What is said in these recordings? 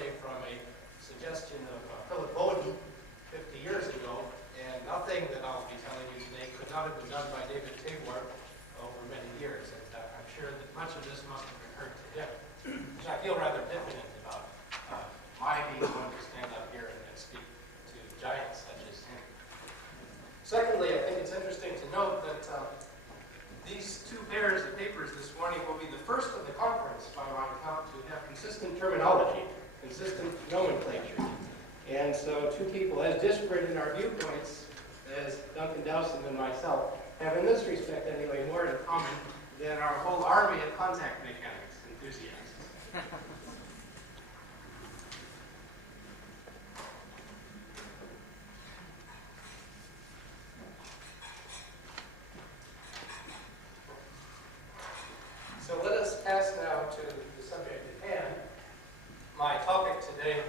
Monday from a suggestion of Philip Bowden 50 years ago, and nothing that I'll be telling you today could not have been done by David Tabor over many years. And I'm sure that much of this must have occurred to him, which I feel rather diffident about my being the one to stand up here and speak to giants such as him. Secondly, I think it's interesting to note that these two pairs of papers this morning will be the first of the conference, by my count, to have consistent terminology, consistent nomenclature. And so two people as disparate in our viewpoints as Duncan Dowson and myself have, in this respect anyway, more in common than our whole army of contact mechanics enthusiasts. So let us pass now to the subject at hand. My topic today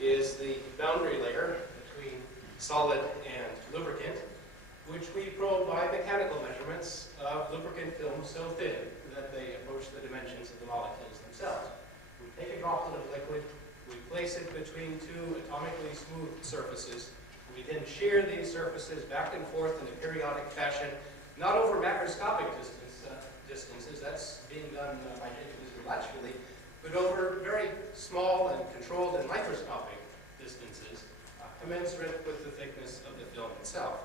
is the boundary layer between solid and lubricant, which we probe by mechanical measurements of lubricant films so thin that they approach the dimensions of the molecules themselves. We take a droplet of liquid, we place it between two atomically smooth surfaces. We then shear these surfaces back and forth in a periodic fashion, not over macroscopic distances, that's being done by Israelachvili, but over very small and controlled and microscopic distances, commensurate with the thickness of the film itself.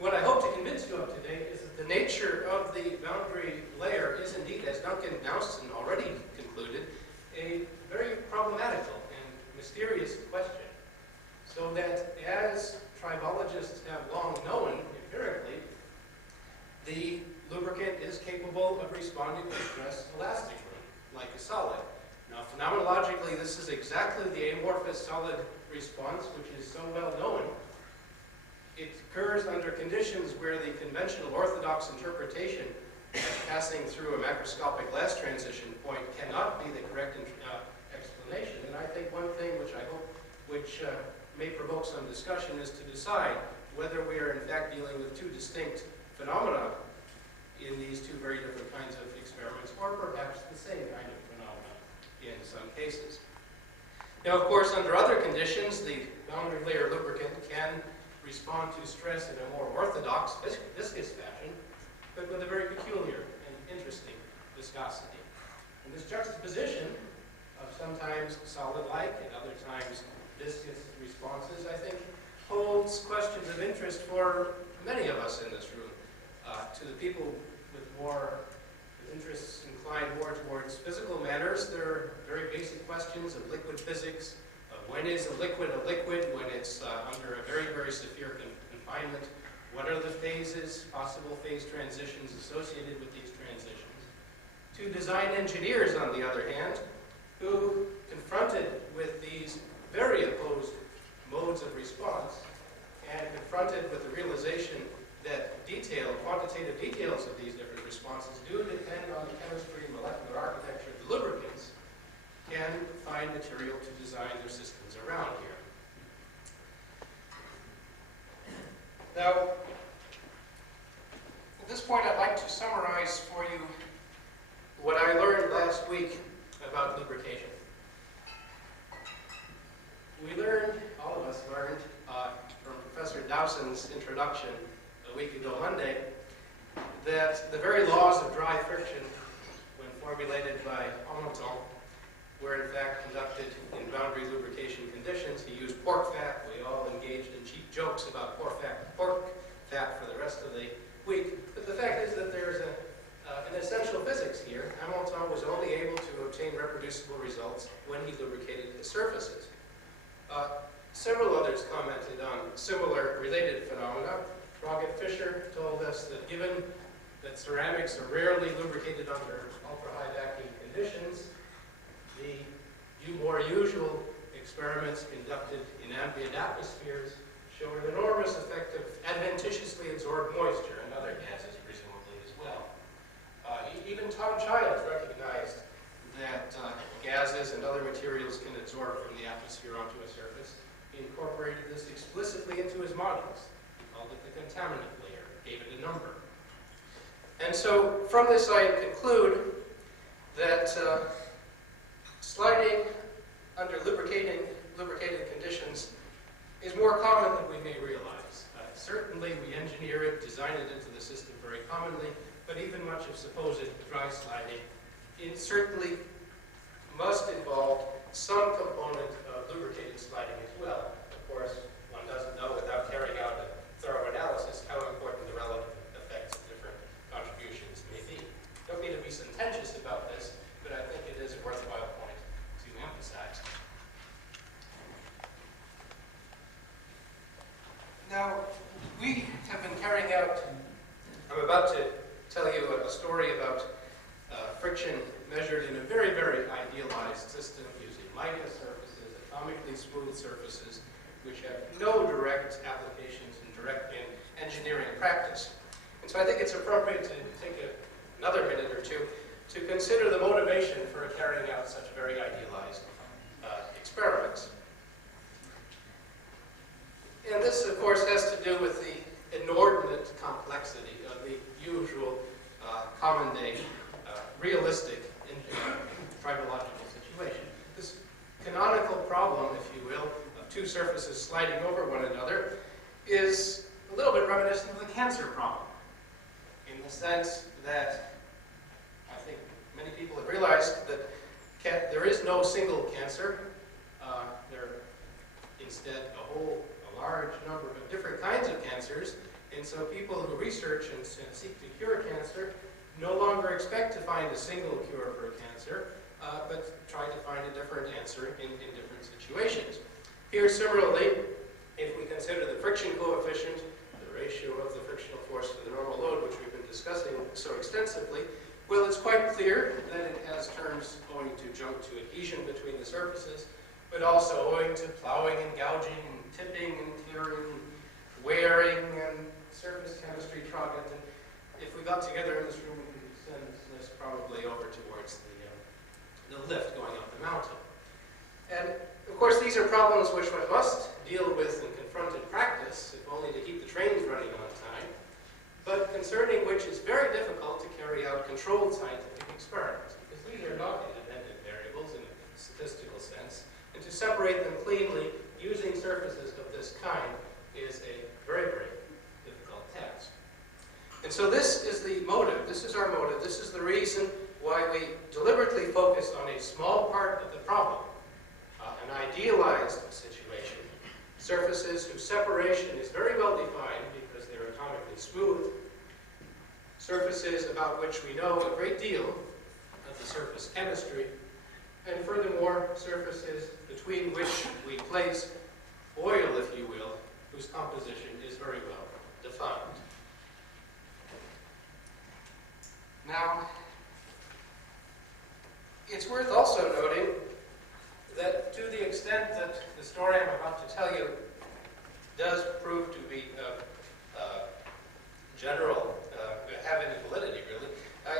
What I hope to convince you of today is that the nature of the boundary layer is indeed, as Duncan Dowson already concluded, a very problematical and mysterious question. So that, as tribologists have long known empirically, the lubricant is capable of responding to stress elastically, like a solid. Now, phenomenologically, this is exactly the amorphous solid response, which is so well known. It occurs under conditions where the conventional orthodox interpretation passing through a macroscopic glass transition point cannot be the correct explanation. And I think one thing which I hope may provoke some discussion is to decide whether we are in fact dealing with two distinct phenomena in these two very different kinds of experiments, or perhaps the same kind of phenomena in some cases. Now, of course, under other conditions, the boundary layer lubricant can respond to stress in a more orthodox, viscous fashion, but with a very peculiar and interesting viscosity. And this juxtaposition of sometimes solid-like and other times viscous responses, I think, holds questions of interest for many of us in this room. To the people with interests inclined more towards physical matters, there are very basic questions of liquid physics, of when is a liquid when it's under a very, very severe confinement, what are the phases, possible phase transitions associated with these transitions. To design engineers, on the other hand, who, confronted with these very opposed modes of response, and confronted with the realization that quantitative details of these different responses do depend on the chemistry and molecular architecture of the lubricants, can find material to design their systems around here. Now, at this point, I'd like to summarize for you what I learned last week about lubrication. All of us learned from Professor Dowson's introduction a week ago Monday, that the very laws of dry friction, when formulated by Hamilton, were in fact conducted in boundary lubrication conditions. He used pork fat. We all engaged in cheap jokes about pork fat for the rest of the week. But the fact is that there's an essential physics here. Hamilton was only able to obtain reproducible results when he lubricated his surfaces. Several others commented on similar related phenomena. Roget Fisher told us that given that ceramics are rarely lubricated under ultra-high vacuum conditions, the more usual experiments conducted in ambient atmospheres show an enormous effect of adventitiously absorbed moisture and other gases, presumably, as well. Even Tom Childs recognized that gases and other materials can absorb from the atmosphere onto a surface. He incorporated this explicitly into his models. He called it the contaminant layer, gave it a number. And so from this I conclude that sliding lubricated conditions is more common than we may realize. Certainly, we engineer it, design it into the system very commonly, but even much of supposed dry sliding, it certainly must involve some component of lubricated sliding as well. Of course, one doesn't know without carrying out a thorough analysis how important the relative effects of different contributions may be. Don't mean to be sententious about this, but I think it is a worthwhile point to emphasize. Now, we have been carrying out, I'm about to tell you a story about friction measured in a very, very idealized system using Leta surfaces, atomically smooth surfaces, which have no direct applications in engineering practice. And so I think it's appropriate to take another minute or two to consider the motivation for carrying out such very idealized experiments. And this, of course, has to do with the inordinate complexity of the usual common day realistic tribological situation. This canonical problem, if you will, of two surfaces sliding over one another is a little bit reminiscent of the cancer problem, in the sense that I think many people have realized that there is no single cancer. There are instead a large number of different kinds of cancers, and so people who research and seek to cure cancer no longer expect to find a single cure for cancer, but try to find a different answer in different situations. Here, similarly, if we consider the friction coefficient, the ratio of the frictional force to the normal load, which we've been discussing so extensively, well, it's quite clear that it has terms owing to jump to adhesion between the surfaces, but also owing to plowing and gouging and tipping and clearing and wearing and surface chemistry trogget. And if we got together in this room, we could send this probably over towards the lift going up the mountain. And of course, these are problems which one must deal with and confront in practice, if only to keep the trains running on time, but concerning which it's very difficult to carry out controlled scientific experiments, because these are not independent variables in a statistical sense, and to separate them cleanly using surfaces of this kind is a very, very difficult task. And so this is the motive, this is our motive, this is the reason why we deliberately focus on a small part of the problem, an idealized situation. Surfaces whose separation is very well defined because they're atomically smooth. Surfaces about which we know a great deal of the surface chemistry. And furthermore, surfaces between which we place oil, if you will, whose composition is very well defined. Now, it's worth also noting that to the extent that the story I'm about to tell you does prove to be general, have any validity really,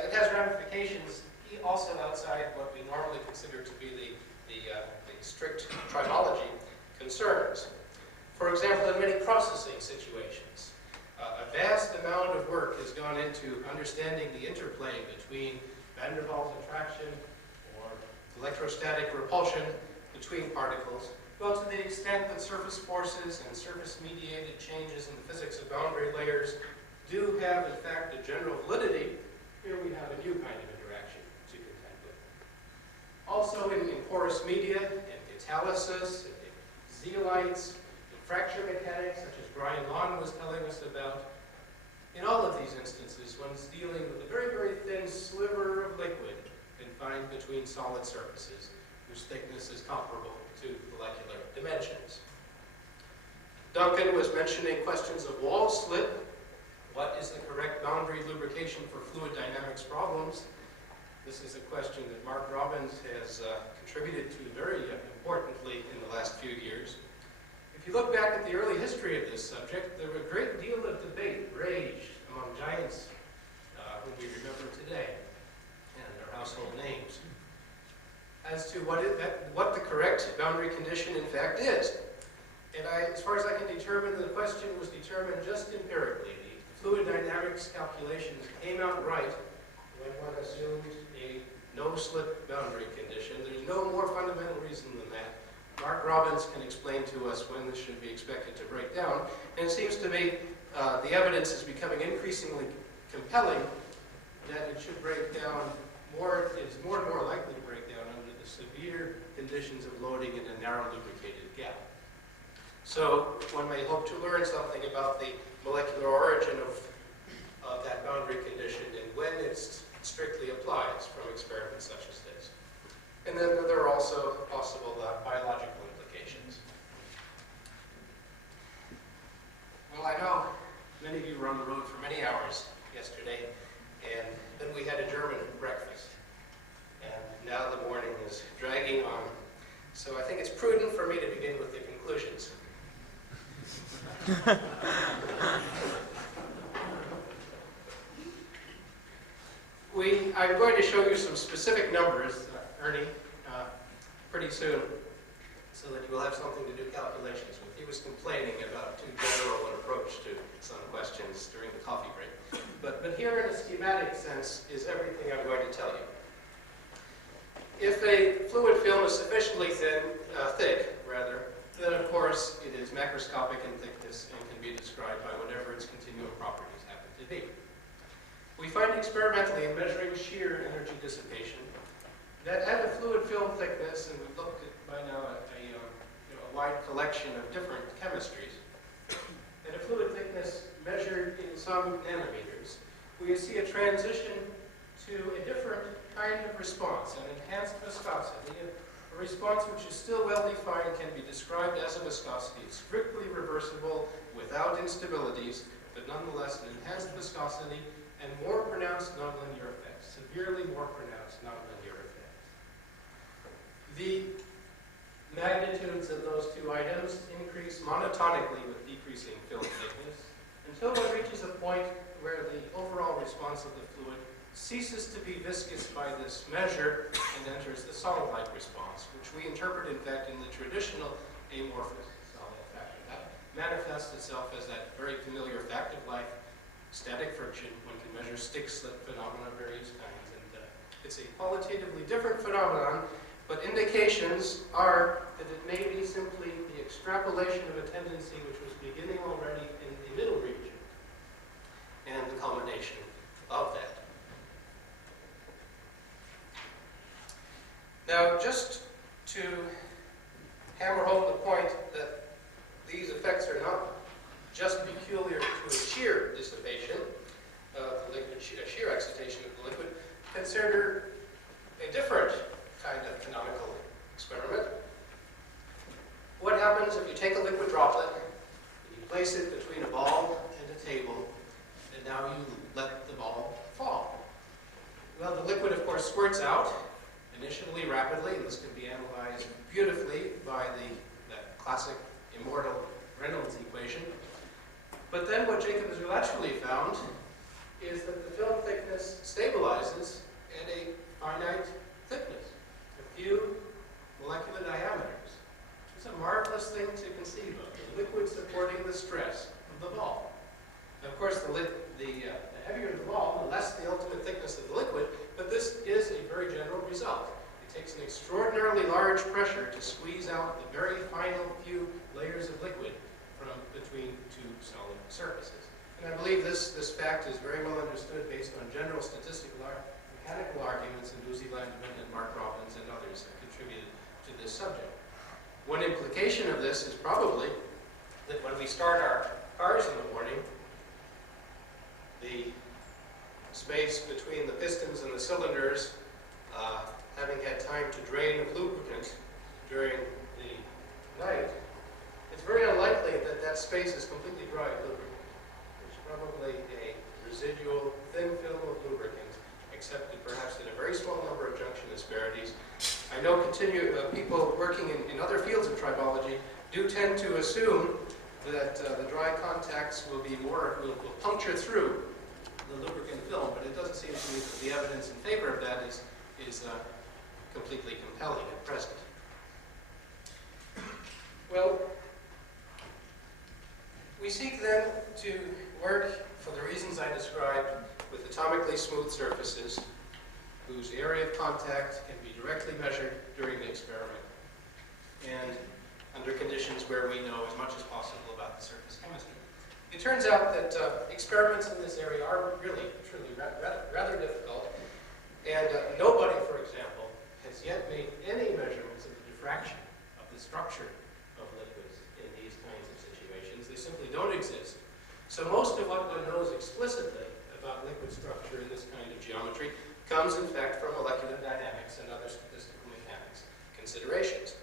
it has ramifications also outside what we normally consider to be the strict tribology concerns. For example, in many processing situations, a vast amount of work has gone into understanding the interplay between van der Waals attraction or electrostatic repulsion between particles, well, to the extent that surface forces and surface-mediated changes in the physics of boundary layers do have, in fact, a general validity. Here we have a new kind of interaction to contend with. Also in porous media, in catalysis, in zeolites, in fracture mechanics, such as Brian Long was telling us about. In all of these instances, one's dealing with a very, very thin sliver of liquid confined between solid surfaces, whose thickness is comparable to molecular dimensions. Duncan was mentioning questions of wall slip. What is the correct boundary lubrication for fluid dynamics problems? This is a question that Mark Robbins has contributed to very importantly in the last few years. If you look back at the early history of this subject, there was a great deal of debate raged among giants whom we remember today and their household names as to what the correct boundary condition in fact is. And as far as I can determine, the question was determined just empirically. The fluid dynamics calculations came out right when one assumed a no-slip boundary condition. There's no more fundamental reason than that Mark Robbins can explain to us when this should be expected to break down. And it seems to me the evidence is becoming increasingly compelling that it should break down more, it's more and more likely to break down under the severe conditions of loading in a narrow lubricated gap. So one may hope to learn something about the molecular origin of that boundary condition and when it strictly applies from experiments such as this. And then there are also possible biological implications. Well, I know many of you were on the road for many hours yesterday, and then we had a German breakfast. And now the morning is dragging on. So I think it's prudent for me to begin with the conclusions. I'm going to show you some specific numbers, Ernie, pretty soon, so that you will have something to do calculations with. He was complaining about too general an approach to some questions during the coffee break. But here in a schematic sense is everything I'm going to tell you. If a fluid film is sufficiently thick, then of course it is macroscopic in thickness and can be described by whatever its continuum properties happen to be. We find experimentally in measuring shear energy dissipation that at a fluid film thickness, and we've looked at by now at a wide collection of different chemistries, at a fluid thickness measured in some nanometers, we see a transition to a different kind of response, an enhanced viscosity, a response which is still well defined, can be described as a viscosity. It's strictly reversible without instabilities, but nonetheless an enhanced viscosity and more pronounced nonlinear effects, severely more pronounced nonlinear effects. The magnitudes of those two items increase monotonically with decreasing film thickness until one reaches a point where the overall response of the fluid ceases to be viscous by this measure and enters the solid-like response, which we interpret, in fact, in the traditional amorphous solid fashion. That manifests itself as that very familiar fact of life, static friction. One can measure stick-slip phenomena of various kinds, and it's a qualitatively different phenomenon, but indications are that it may be simply the extrapolation of a tendency which was beginning already in the middle region, and the culmination of that. Now, just to hammer home the point that these effects are not just peculiar to a shear dissipation of the liquid, a shear excitation of the liquid, consider a different kind of canonical experiment. What happens if you take a liquid droplet and you place it between a ball and a table, and now you let the ball fall? Well, the liquid, of course, squirts out, initially rapidly, and this can be analyzed beautifully by that classic immortal Reynolds equation. But then what Jacob Israelachvili found is that the film thickness stabilizes at a finite thickness, a few molecular diameters. It's a marvelous thing to conceive of, the liquid supporting the stress of the ball. Now, of course, the heavier the ball, the less the ultimate thickness of the liquid, but this is a very general result. It takes an extraordinarily large pressure to squeeze out the very final few layers of liquid from between two solid surfaces. And I believe this fact is very well understood based on general statistical mechanical arguments in Uzi Landman and Mark Robbins and others that contributed to this subject. One implication of this is probably that when we start our cars in the morning, the space between the pistons and the cylinders, having had time to drain of lubricant during the night, it's very unlikely that that space is completely dry of lubricant. There's probably a residual thin film of lubricant, accepted perhaps in a very small number of junction asperities. I know people working in other fields of tribology do tend to assume that the dry contacts will puncture through the lubricant film, but it doesn't seem to me that the evidence in favor of that is completely compelling at present. Well, we seek then to work, for the reasons I described, with atomically smooth surfaces whose area of contact can be directly measured during the experiment. And conditions where we know as much as possible about the surface chemistry. It turns out that experiments in this area are really, truly rather difficult, and nobody, for example, has yet made any measurements of the diffraction of the structure of liquids in these kinds of situations. They simply don't exist. So most of what one knows explicitly about liquid structure in this kind of geometry comes, in fact, from molecular dynamics and other statistical mechanics considerations.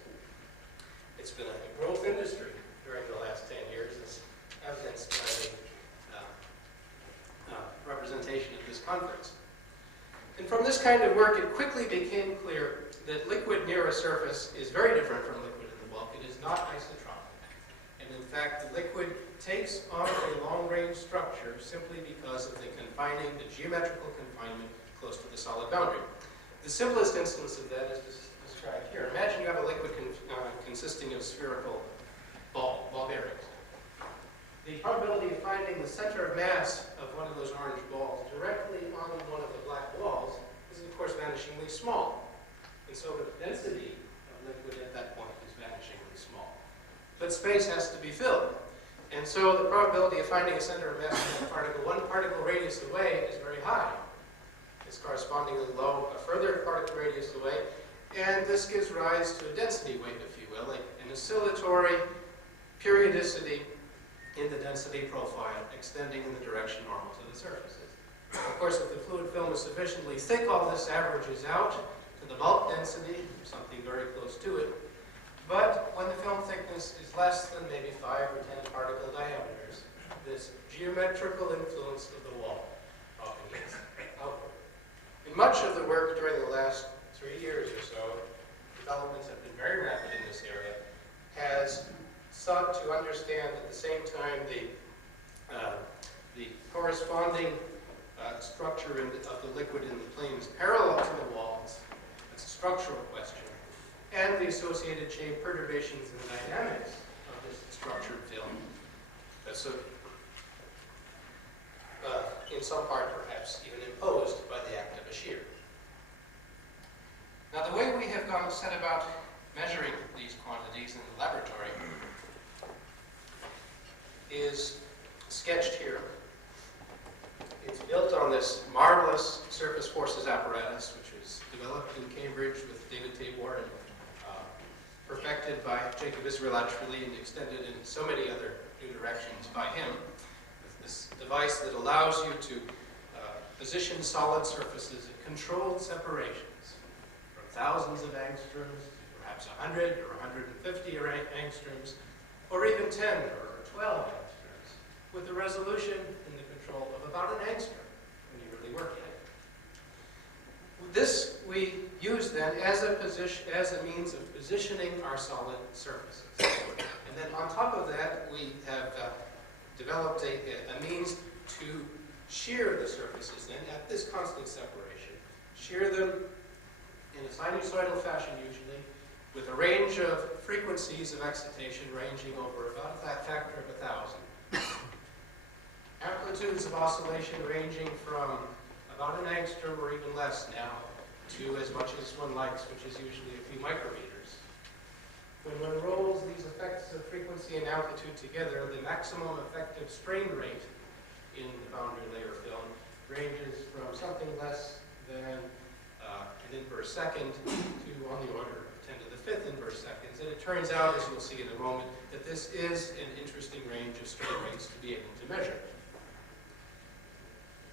It's been a growth industry during the last 10 years, as evidenced by the representation at this conference. And from this kind of work, it quickly became clear that liquid near a surface is very different from liquid in the bulk. It is not isotropic. And in fact, the liquid takes on a long-range structure simply because of the geometrical confinement close to the solid boundary. The simplest instance of that is described here. Imagine you have a liquid consisting of spherical ball bearings. The probability of finding the center of mass of one of those orange balls directly on one of the black walls is, of course, vanishingly small. And so the density of liquid at that point is vanishingly small. But space has to be filled. And so the probability of finding a center of mass in a particle, one particle radius away, is very high. It's correspondingly low a further particle radius away. And this gives rise to a density wave, if you will, an oscillatory periodicity in the density profile, extending in the direction normal to the surfaces. Of course, if the fluid film is sufficiently thick, all this averages out to the bulk density, or something very close to it. But when the film thickness is less than maybe 5 or 10 particle diameters, this geometrical influence of the wall often gets outward. In much of the work during the last 3 years or so, developments have been very rapid in this area, has sought to understand at the same time the corresponding structure of the liquid in the planes parallel to the walls. That's a structural question. And the associated shape perturbations in the dynamics of this structured film. So, in some part, perhaps even imposed by the act of a shear. Now, the way we have set about measuring these quantities in the laboratory is sketched here. It's built on this marvelous surface forces apparatus, which was developed in Cambridge with David Tabor and perfected by Jacob Israelachvili and extended in so many other new directions by him. With this device that allows you to position solid surfaces at controlled separations from thousands of angstroms to perhaps 100 or 150 angstroms, or even 10 or 12 angstroms, with a resolution in the control of about an angstrom when you really work at it. This we use then as a means of positioning our solid surfaces. And then on top of that, we have developed a means to shear the surfaces then at this constant separation. Shear them in a sinusoidal fashion usually, with a range of frequencies of excitation ranging over about a factor of 1,000. Amplitudes of oscillation ranging from about an angstrom or even less now to as much as one likes, which is usually a few micrometers. When one rolls these effects of frequency and altitude together, the maximum effective strain rate in the boundary layer film ranges from something less than an inverse second to on the order of 10 to the 5th inverse seconds. And it turns out, as you'll see in a moment, that this is an interesting range of strain rates to be able to measure.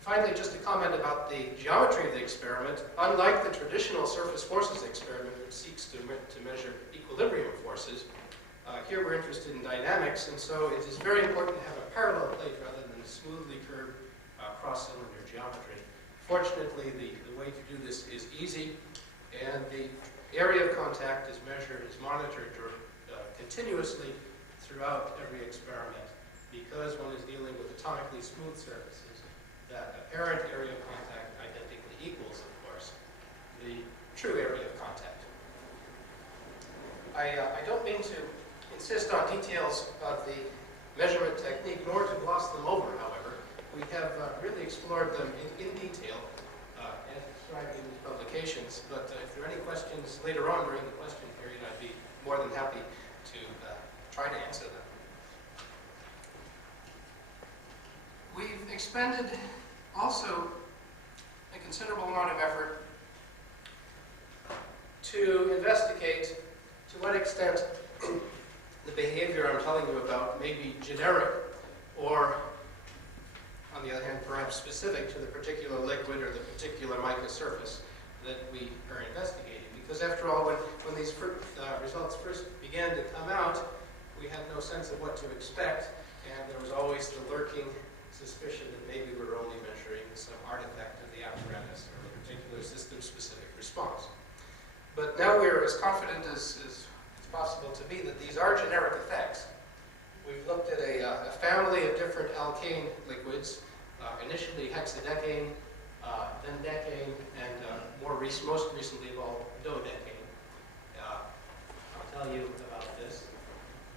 Finally, just a comment about the geometry of the experiment. Unlike the traditional surface forces experiment, which seeks to measure equilibrium forces, here we're interested in dynamics, and so it is very important to have a parallel plate rather than a smoothly curved cross-cylinder geometry. Fortunately, the way to do this is easy, and the area of contact is monitored continuously throughout every experiment, because one is dealing with atomically smooth surfaces. That apparent area of contact identically equals, of course, the true area of contact. I don't mean to insist on details of the measurement technique, nor to gloss them over, however. We have really explored them in detail as described in these publications, but if there are any questions later on during the question period, I'd be more than happy to try to answer them. We've expended also a considerable amount of effort to investigate to what extent the behavior I'm telling you about may be generic or, on the other hand, perhaps specific to the particular liquid or the particular mica surface that we are investigating. Because after all, when these results first began to come out, we had no sense of what to expect, and there was always the lurking suspicion that maybe we were only measuring some artifact of the apparatus or a particular system-specific response. But now we're as confident as it's possible to be that these are generic effects. We've looked at a family of different alkane liquids, initially hexadecane, then decane, and most recently evolved dodecane. I'll tell you about this.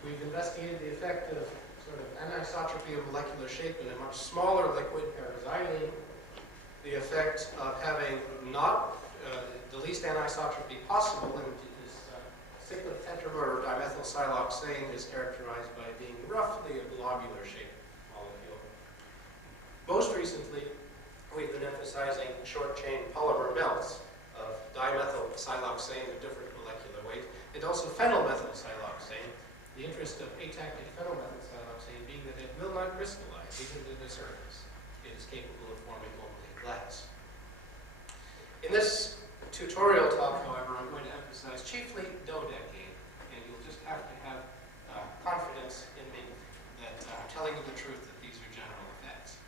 We've investigated the effect of sort of anisotropy of molecular shape in a much smaller liquid, paraxylene, the effect of having not the least anisotropy possible, and this cyclic tetramer or dimethylsiloxane is characterized by being roughly a globular shaped molecule. Most recently, we've been emphasizing short chain polymer melts of dimethylsiloxane of different molecular weight, and also phenylmethylsiloxane. The interest of atactic phenylmethylsiloxane being that it will not crystallize even to the surface. It is capable of forming only glass. In this tutorial talk, however, I'm going to emphasize chiefly dodecane, and you'll just have to have confidence in me that I'm telling you the truth that these are general effects.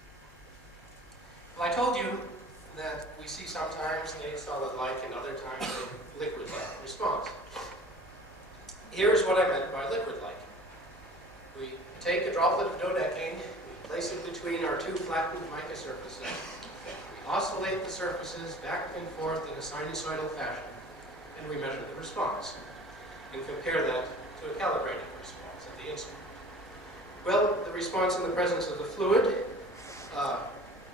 Well, I told you that we see sometimes a solid-like and other times a liquid-like response. Here's what I meant by liquid-like. We take a droplet of dodecane, we place it between our two flattened mica surfaces, we oscillate the surfaces back and forth in a sinusoidal fashion, and we measure the response, and compare that to a calibrated response at the instrument. Well, the response in the presence of the fluid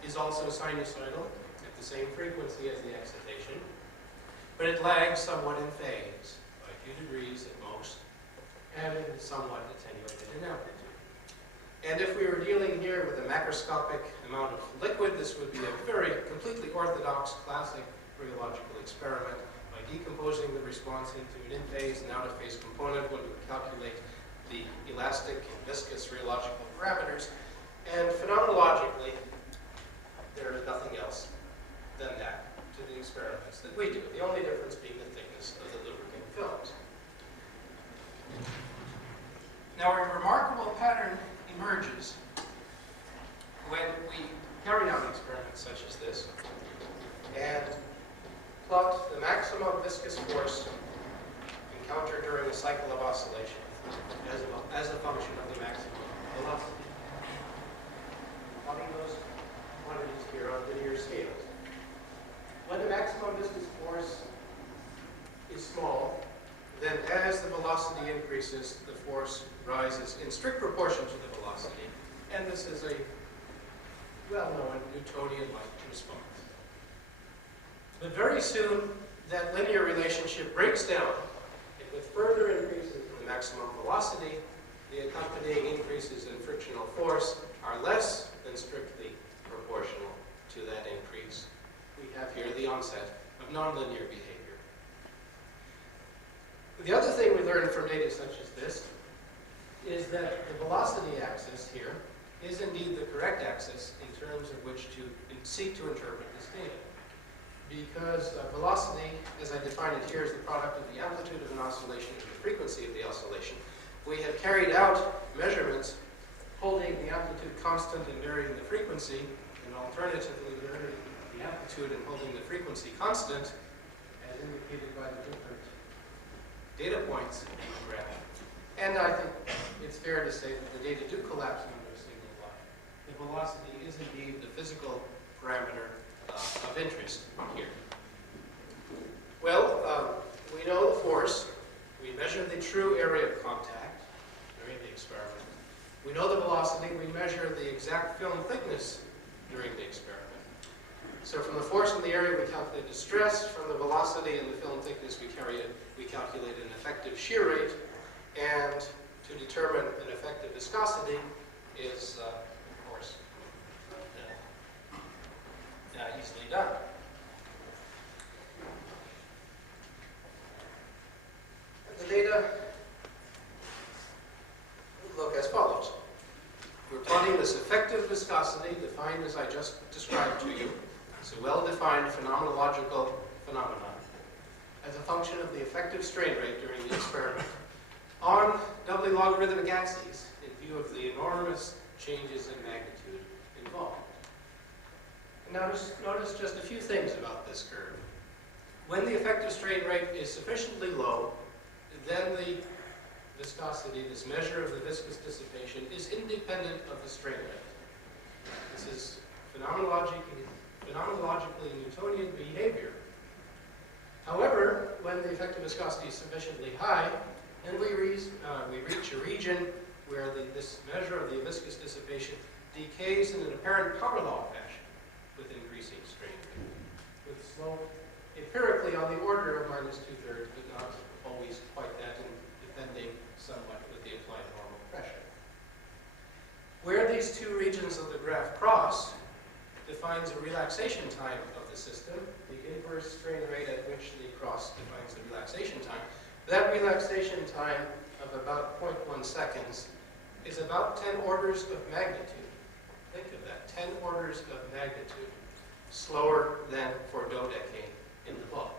is also sinusoidal at the same frequency as the excitation, but it lags somewhat in phase, by a few degrees at most, and it is somewhat attenuated in amplitude. And if we were dealing here with a macroscopic amount of liquid, this would be a very completely orthodox, classic rheological experiment. By decomposing the response into an in-phase and out-of-phase component, one would calculate the elastic and viscous rheological parameters, and phenomenologically, there is nothing else than that to the experiments that we do. The only difference being the thickness of the lubricant films. Now, a remarkable pattern emerges when we carry out experiments such as this and plot the maximum viscous force encountered during a cycle of oscillation as a function of the maximum velocity. Plotting those quantities here on linear scales. When the maximum viscous force is small, then as the velocity increases, the force rises in strict proportion to the velocity. And this is a well-known Newtonian-like response. But very soon, that linear relationship breaks down, and with further increases in the maximum velocity, the accompanying increases in frictional force are less than strictly proportional to that increase. We have here the onset of nonlinear behavior. The other thing we learn from data such as this is that the velocity axis here is indeed the correct axis in terms of which to seek to interpret this data. Because velocity, as I define it here, is the product of the amplitude of an oscillation and the frequency of the oscillation. We have carried out measurements holding the amplitude constant and varying the frequency, and alternatively varying the amplitude and holding the frequency constant, as indicated by the different data points in the graph. And I think it's fair to say that the data do collapse under a signal line. The velocity is indeed the physical parameter of interest here. Well, we know the force. We measure the true area of contact during the experiment. We know the velocity. We measure the exact film thickness during the experiment. So from the force in the area, we calculate the stress. From the velocity and the film thickness, we calculate an effective shear rate. And to to determine an effective viscosity is, of course, easily done. And the data look as follows. We're plotting this effective viscosity, defined as I just described to you. It's a well-defined phenomenological phenomenon as a function of the effective strain rate during the experiment on doubly logarithmic axes in view of the enormous changes in magnitude involved. And notice just a few things about this curve. When the effective strain rate is sufficiently low, then the viscosity, this measure of the viscous dissipation, is independent of the strain rate. This is phenomenologically Newtonian behavior. However, when the effective viscosity is sufficiently high, then we reach a region where this measure of the viscous dissipation decays in an apparent power law fashion with increasing strain rate, with slope empirically on the order of -2/3, but not always quite that, and depending somewhat with the applied normal pressure. Where these two regions of the graph cross defines a relaxation time of the system. The inverse strain rate at which they cross defines the relaxation time. That relaxation time of about 0.1 seconds is about 10 orders of magnitude. Think of that, 10 orders of magnitude. Slower than for dodecane in the bulk.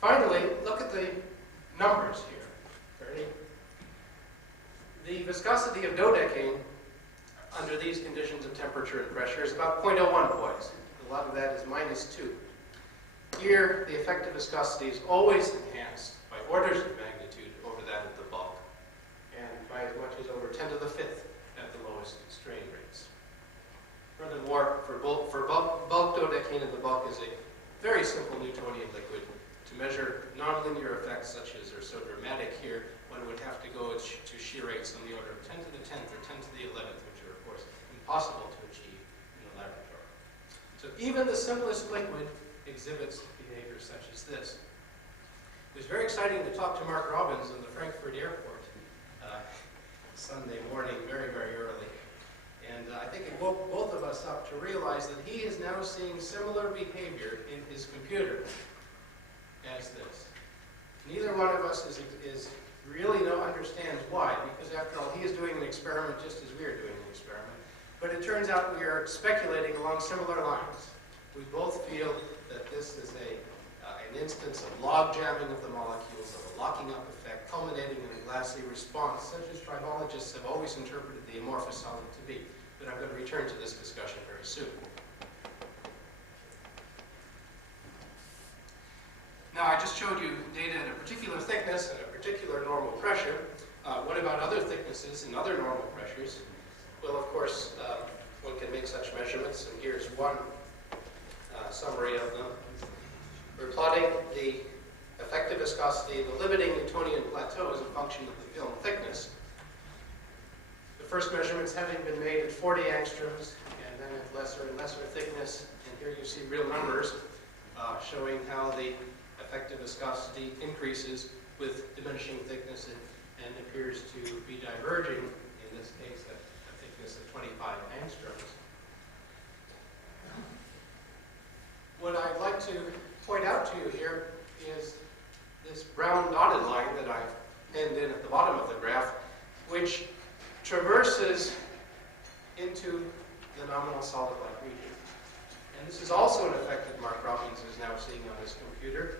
Finally, look at the numbers here. Ready? The viscosity of dodecane under these conditions of temperature and pressure is about 0.01 poise. A lot of that is -2. Here, the effective viscosity is always enhanced by orders of magnitude over that of the bulk, and by as much as over 10 to the 5th at the lowest strain rates. Furthermore, for bulk dodecane in the bulk is a very simple Newtonian liquid. To measure nonlinear effects such as are so dramatic here, one would have to go to shear rates on the order of 10 to the 10th or 10 to the 11th, which are, of course, impossible to achieve in a laboratory. So even the simplest liquid exhibits behavior such as this. It was very exciting to talk to Mark Robbins in the Frankfurt airport Sunday morning, very, very early. And I think it woke both of us up to realize that he is now seeing similar behavior in his computer as this. Neither one of us is really understands why, because after all, he is doing an experiment just as we are doing an experiment. But it turns out we are speculating along similar lines. We both feel that this is an instance of log jamming of the molecules, of a locking up effect, culminating in a glassy response, such as tribologists have always interpreted the amorphous solid to be. But I'm going to return to this discussion very soon. Now, I just showed you data at a particular thickness and a particular normal pressure. What about other thicknesses and other normal pressures? Well, of course, one can make such measurements, and here's one summary of them. We're plotting the effective viscosity, the limiting Newtonian plateau as a function of the film thickness. The first measurements having been made at 40 angstroms, and then at lesser and lesser thickness. And here you see real numbers showing how the effective viscosity increases with diminishing thickness and appears to be diverging, in this case, at a thickness of 25 angstroms. What I'd like to point out to you here is this brown dotted line that I've pinned in at the bottom of the graph, which traverses into the nominal solid-like region. And this is also an effect that Mark Robbins is now seeing on his computer.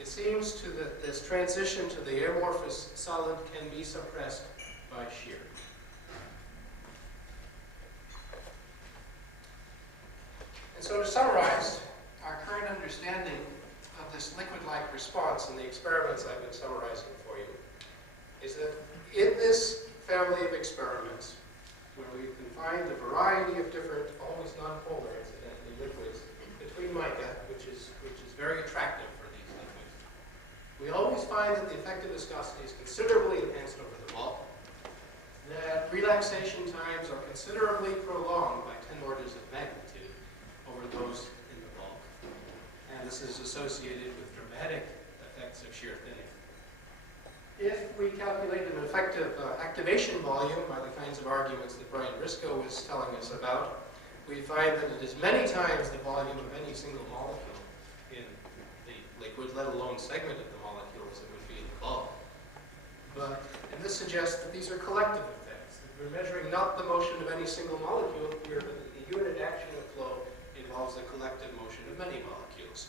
It seems that this transition to the amorphous solid can be suppressed by shear. And so to summarize, our current understanding of this liquid-like response in the experiments I've been summarizing for you is that in this family of experiments, where we can find a variety of different, always non-polar, incidentally, liquids between mica, which is very attractive for these liquids, we always find that the effective viscosity is considerably enhanced over the bulk, that relaxation times are considerably prolonged by 10 orders of magnitude over those in the bulk. And this is associated with dramatic effects of shear thinning. If if we calculate an effective activation volume by the kinds of arguments that Brian Briscoe was telling us about, we find that it is many times the volume of any single molecule in the liquid, let alone segment of the molecule as it would be in the bulk. And this suggests that these are collective effects. That we're measuring not the motion of any single molecule here, but that the unit action of flow involves the collective motion of many molecules.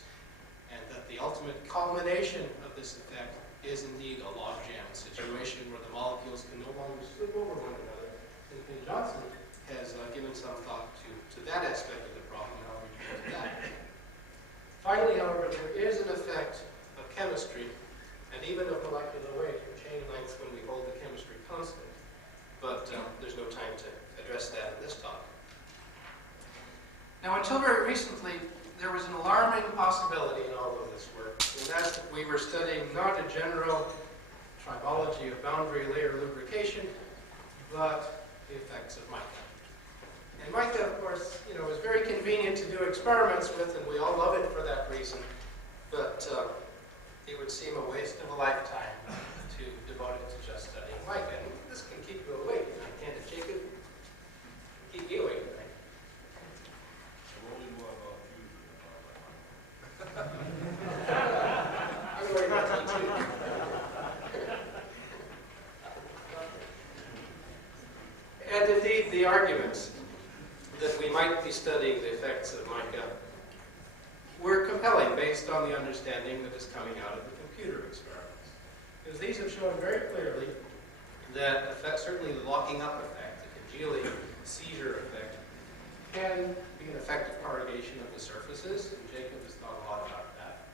And that the ultimate culmination of this effect is indeed a logjam situation where the molecules can no longer slip over one another. And Ken Johnson has given some thought to that aspect of the problem, and I'll return to that. Finally, however, there is an effect of chemistry and even of molecular weight or chain length when we hold the chemistry constant. But there's no time to address that in this talk. Now, until very recently, there was an alarming possibility in all of this work, and that's that we were studying not a general tribology of boundary layer lubrication, but the effects of mica. And mica, of course, is very convenient to do experiments with, and we all love it for that reason. But it would seem a waste of a lifetime to devote it to just studying mica. And this can keep you awake. Can't it, Jacob? Keep you awake, right? I'm worried about that too. And indeed, the arguments that we might be studying the effects of mica were compelling based on the understanding that is coming out of the computer experiments. Because these have shown very clearly that certainly the locking up effect, the congealing seizure effect, can be an effective corrugation of the surfaces, and Jacob has thought a lot about that.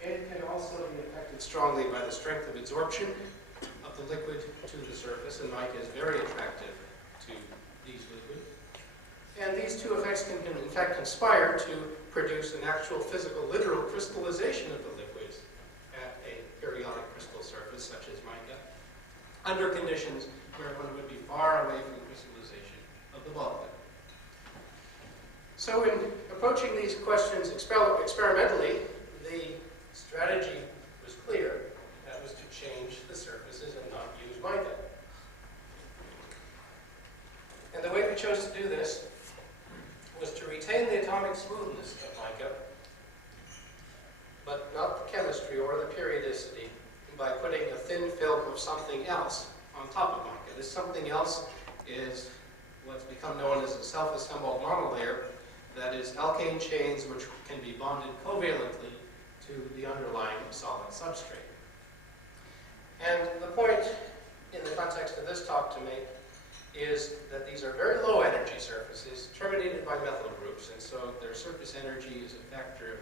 It can also be affected strongly by the strength of absorption of the liquid to the surface, and mica is very attractive to these liquids. And these two effects can in fact conspire to produce an actual physical, literal crystallization of the liquids at a periodic crystal surface, such as mica, under conditions where one would be far away from crystallization of the bulk liquid. So in approaching these questions experimentally, the strategy was clear. That was to change the surfaces and not use mica. And the way we chose to do this was to retain the atomic smoothness of mica, but not the chemistry or the periodicity, by putting a thin film of something else on top of mica. This something else is what's become known as a self-assembled monolayer, that is alkane chains which can be bonded covalently to the underlying solid substrate. And the point in the context of this talk to make is that these are very low energy surfaces terminated by methyl groups, and so their surface energy is a factor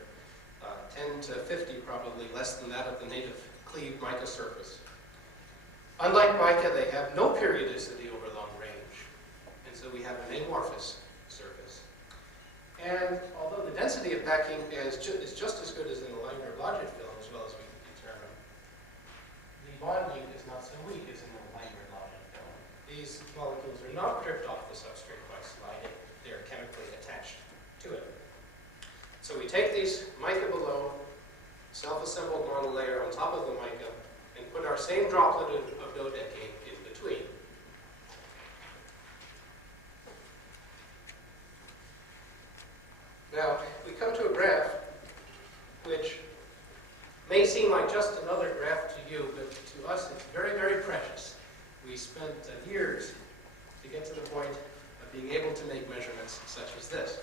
of 10 to 50, probably less than that of the native cleaved mica surface. Unlike mica, they have no periodicity over long range, and so we have an amorphous surface. And although the density of packing is just as good as in the Irwin film, as well as we can determine, the bonding is not so weak as in the Irwin film. These molecules are not dripped off the substrate by sliding. They are chemically attached to it. So we take these mica below, self-assembled monolayer on top of the mica, and put our same droplet of dodecane in between. Now, we come to a graph which may seem like just another graph to you, but to us it's very, very precious. We spent years to get to the point of being able to make measurements such as this.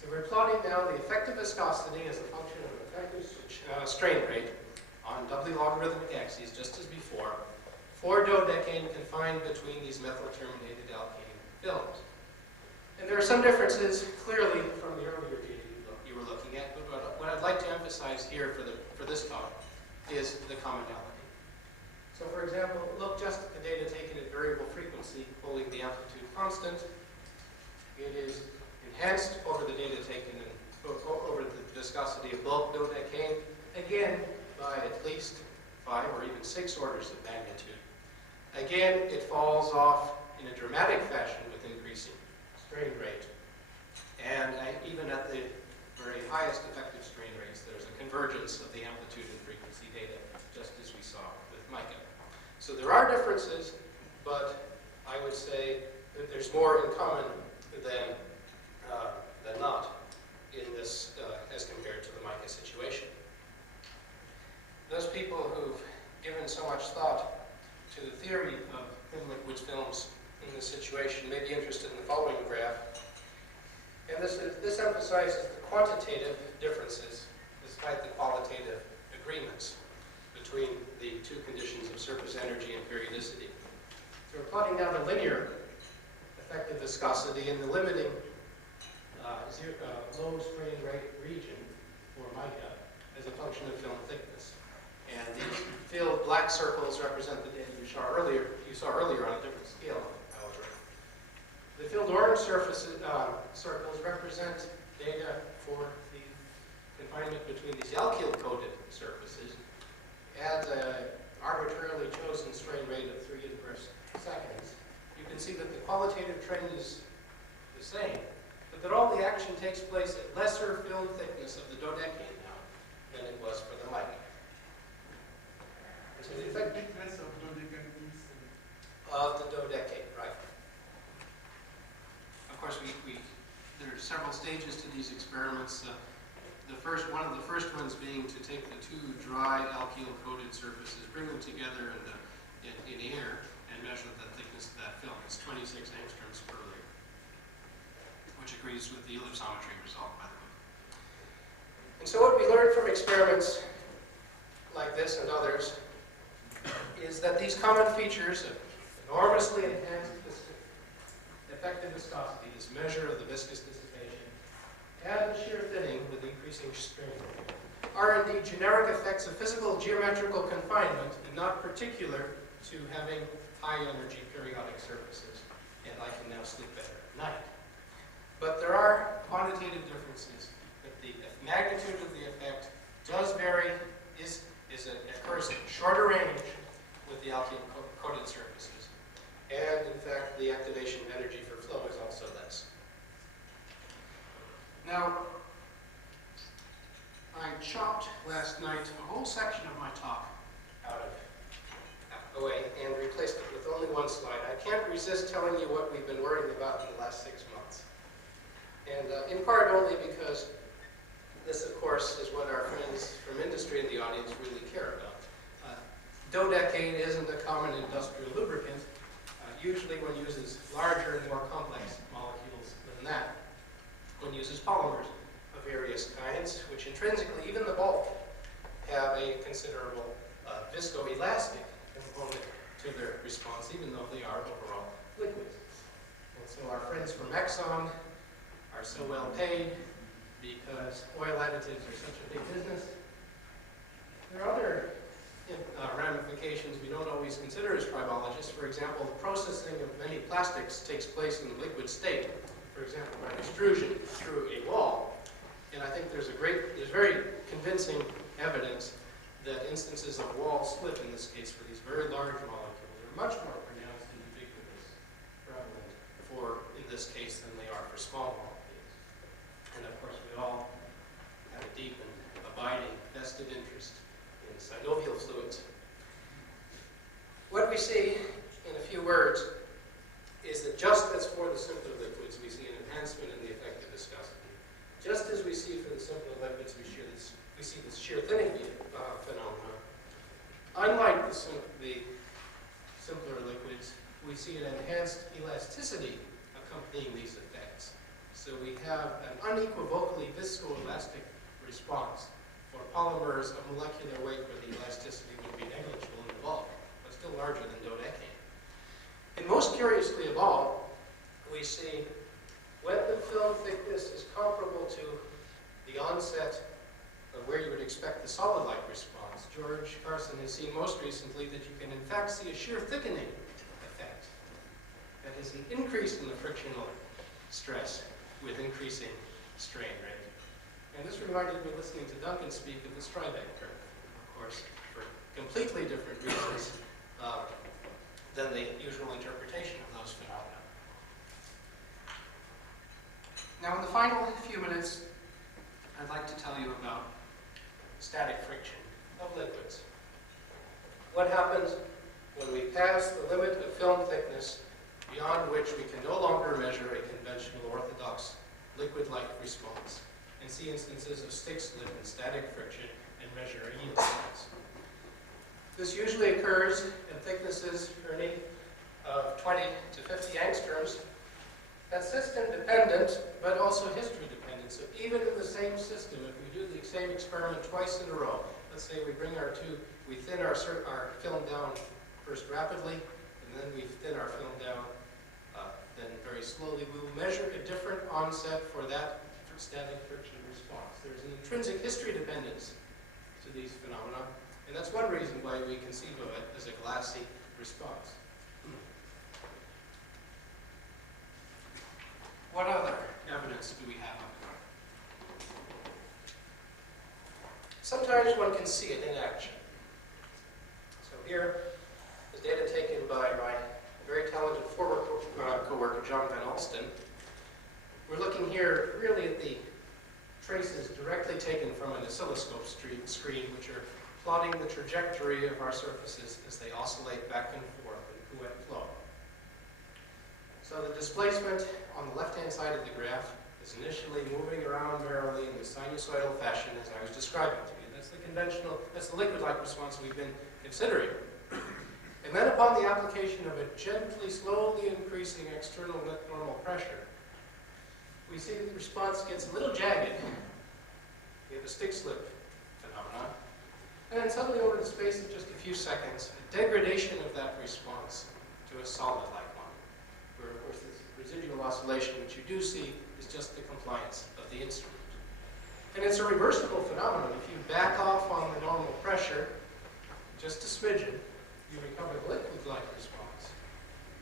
So we're plotting now the effective viscosity as a function of effective strain rate on doubly logarithmic axes, just as before, for dodecane confined between these methyl-terminated alkane films. And there are some differences, clearly, from the earlier data you were looking at, but what I'd like to emphasize here for this talk is the commonality. So for example, look just at the data taken at variable frequency, holding the amplitude constant. It is enhanced over the data taken over the viscosity of bulk dodecane, again, by at least 5 or even 6 orders of magnitude. Again, it falls off in a dramatic fashion with increasing strain rate. And even at the very highest effective strain rates, there's a convergence of the amplitude and frequency data, just as we saw with mica. So there are differences, but I would say that there's more in common than not in this as compared to the mica situation. Those people who've given so much thought to the theory of thin liquids films in this situation may be interested in the following graph. And this emphasizes the quantitative differences despite the qualitative agreements between the two conditions of surface energy and periodicity. So we're plotting now the linear effective viscosity in the limiting low strain rate region for mica as a function of film thickness. And these filled black circles represent the data you saw earlier on a different scale, however. The filled orange circles represent data for the confinement between these alkyl-coated surfaces at an arbitrarily chosen strain rate of 3 inverse seconds. You can see that the qualitative trend is the same, but that all the action takes place at lesser film thickness of the dodecane now than it was for the mica. So the effect thickness of dodecane is of the dodecane, right? Of course, there are several stages to these experiments. One of the first ones being to take the two dry alkyl-coated surfaces, bring them together in air, and measure the thickness of that film. It's 26 angstroms per liter, which agrees with the ellipsometry result, by the way. And so what we learned from experiments like this and others is that these common features of enormously enhanced effective viscosity, this measure of the viscous dissipation, and the shear thinning with increasing strain, are indeed generic effects of physical geometrical confinement and not particular to having high energy periodic surfaces, and I can now sleep better at night. But there are quantitative differences that the magnitude of the effect does vary, occurs at shorter range with the alkyl-coated surfaces. And in fact, the activation energy for flow is also less. Now, I chopped last night a whole section of my talk away and replaced it with only one slide. I can't resist telling you what we've been worrying about in the last 6 months. And in part only because this, of course, is what our friends from industry in the audience really care about. Dodecane isn't a common industrial lubricant. Usually one uses larger and more complex molecules than that. One uses polymers of various kinds, which intrinsically, even the bulk, have a considerable viscoelastic component to their response, even though they are overall liquids. And so our friends from Exxon are so well paid because oil additives are such a big business. There are other ramifications we don't always consider as tribologists. For example, the processing of many plastics takes place in the liquid state, for example, by extrusion through a wall. And I think there's very convincing evidence that instances of wall slip, in this case for these very large molecules, are much more pronounced and ubiquitous, prevalent for, in this case, than they are for small molecules. And of course, we all have a deep and abiding vested interest in synovial fluids. What we see, in a few words, is that just as for the simpler liquids, we see an enhancement in the effective viscosity. Just as we see for the simpler liquids, we see this shear thinning phenomenon. Unlike the simpler liquids, we see an enhanced elasticity accompanying these effects. So we have an unequivocally viscoelastic response for polymers of molecular weight where the elasticity would be negligible in the bulk, but still larger than dodecane. And most curiously of all, we see when the film thickness is comparable to the onset of where you would expect the solid-like response. George Carson has seen most recently that you can in fact see a shear thickening effect. That is an increase in the frictional stress with increasing strain rate. And this reminded me, listening to Duncan speak, of the Slaughterbeck curve, of course, for completely different reasons than the usual interpretation of those phenomena. Now, in the final few minutes, I'd like to tell you about static friction of liquids. What happens when we pass the limit of film thickness beyond which we can no longer measure a conventional orthodox liquid-like response and see instances of stick slip and static friction and measure a yield stress. This usually occurs in thicknesses, Ferranti, of 20 to 50 angstroms. That's system dependent, but also history dependent. So even in the same system, if we do the same experiment twice in a row, let's say we thin our film down first rapidly, and then we thin our film down then very slowly, we will measure a different onset for that static friction response. There's an intrinsic history dependence to these phenomena, and that's one reason why we conceive of it as a glassy response. What other evidence do we have of it? Sometimes one can see it in action. So here is data taken by my very talented former co-worker, John Van Alsten. We're looking here really at the traces directly taken from an oscilloscope screen, which are plotting the trajectory of our surfaces as they oscillate back and forth in Couette flow. So the displacement on the left-hand side of the graph is initially moving around merrily in the sinusoidal fashion as I was describing to you. That's the conventional, that's the liquid-like response we've been considering. And then upon the application of a gently, slowly increasing external normal pressure, we see that the response gets a little jagged. We have a stick slip phenomenon. And then suddenly, over the space of just a few seconds, a degradation of that response to a solid-like one, where, of course, this residual oscillation, which you do see, is just the compliance of the instrument. And it's a reversible phenomenon. If you back off on the normal pressure, just a smidgen, you recover the liquid-like response.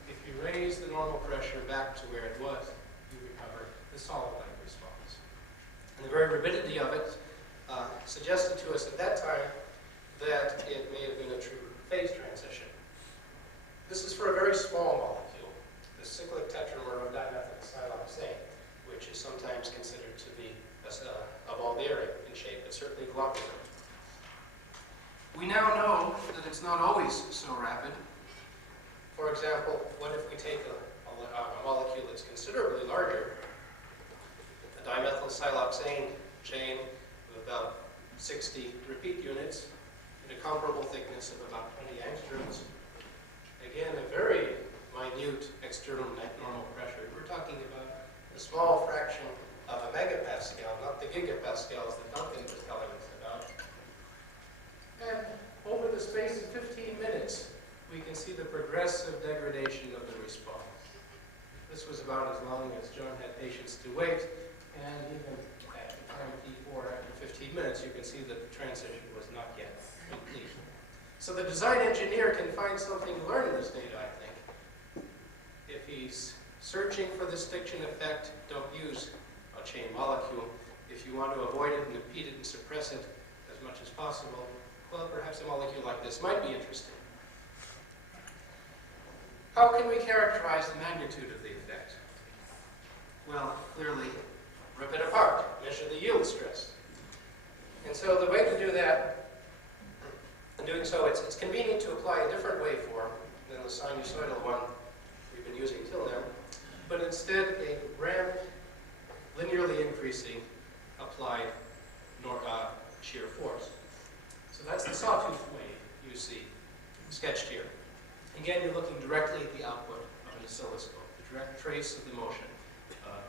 If you raise the normal pressure back to where it was, you recover the solid-like response. And the very rapidity of it suggested to us at that time that it may have been a true phase transition. This is for a very small molecule, the cyclic tetramer of dimethyl siloxane, which is sometimes considered to be a ball bearing in shape, but certainly globular. We now know that it's not always so rapid. For example, what if we take a molecule that's considerably larger, a dimethyl siloxane chain of about 60 repeat units at a comparable thickness of about 20 angstroms. Again, a very minute external net normal pressure. We're talking about a small fraction of a megapascal, not the gigapascals that Duncan was telling us about. And over the space of 15 minutes, we can see the progressive degradation of the response. This was about as long as John had patience to wait, and even at the time T4, after 15 minutes, you can see that the transition was not yet complete. So the design engineer can find something to learn in this data, I think. If he's searching for the stiction effect, don't use a chain molecule. If you want to avoid it and impede it and suppress it as much as possible, well, perhaps a molecule like this might be interesting. How can we characterize the magnitude of the effect? Well, clearly, rip it apart, measure the yield stress. And so the way to do that, in doing so, it's convenient to apply a different waveform than the sinusoidal one we've been using till now, but instead a ramp, linearly increasing, applied shear force. So that's the sawtooth wave you see sketched here. Again, you're looking directly at the output of an oscilloscope, the direct trace of the motion of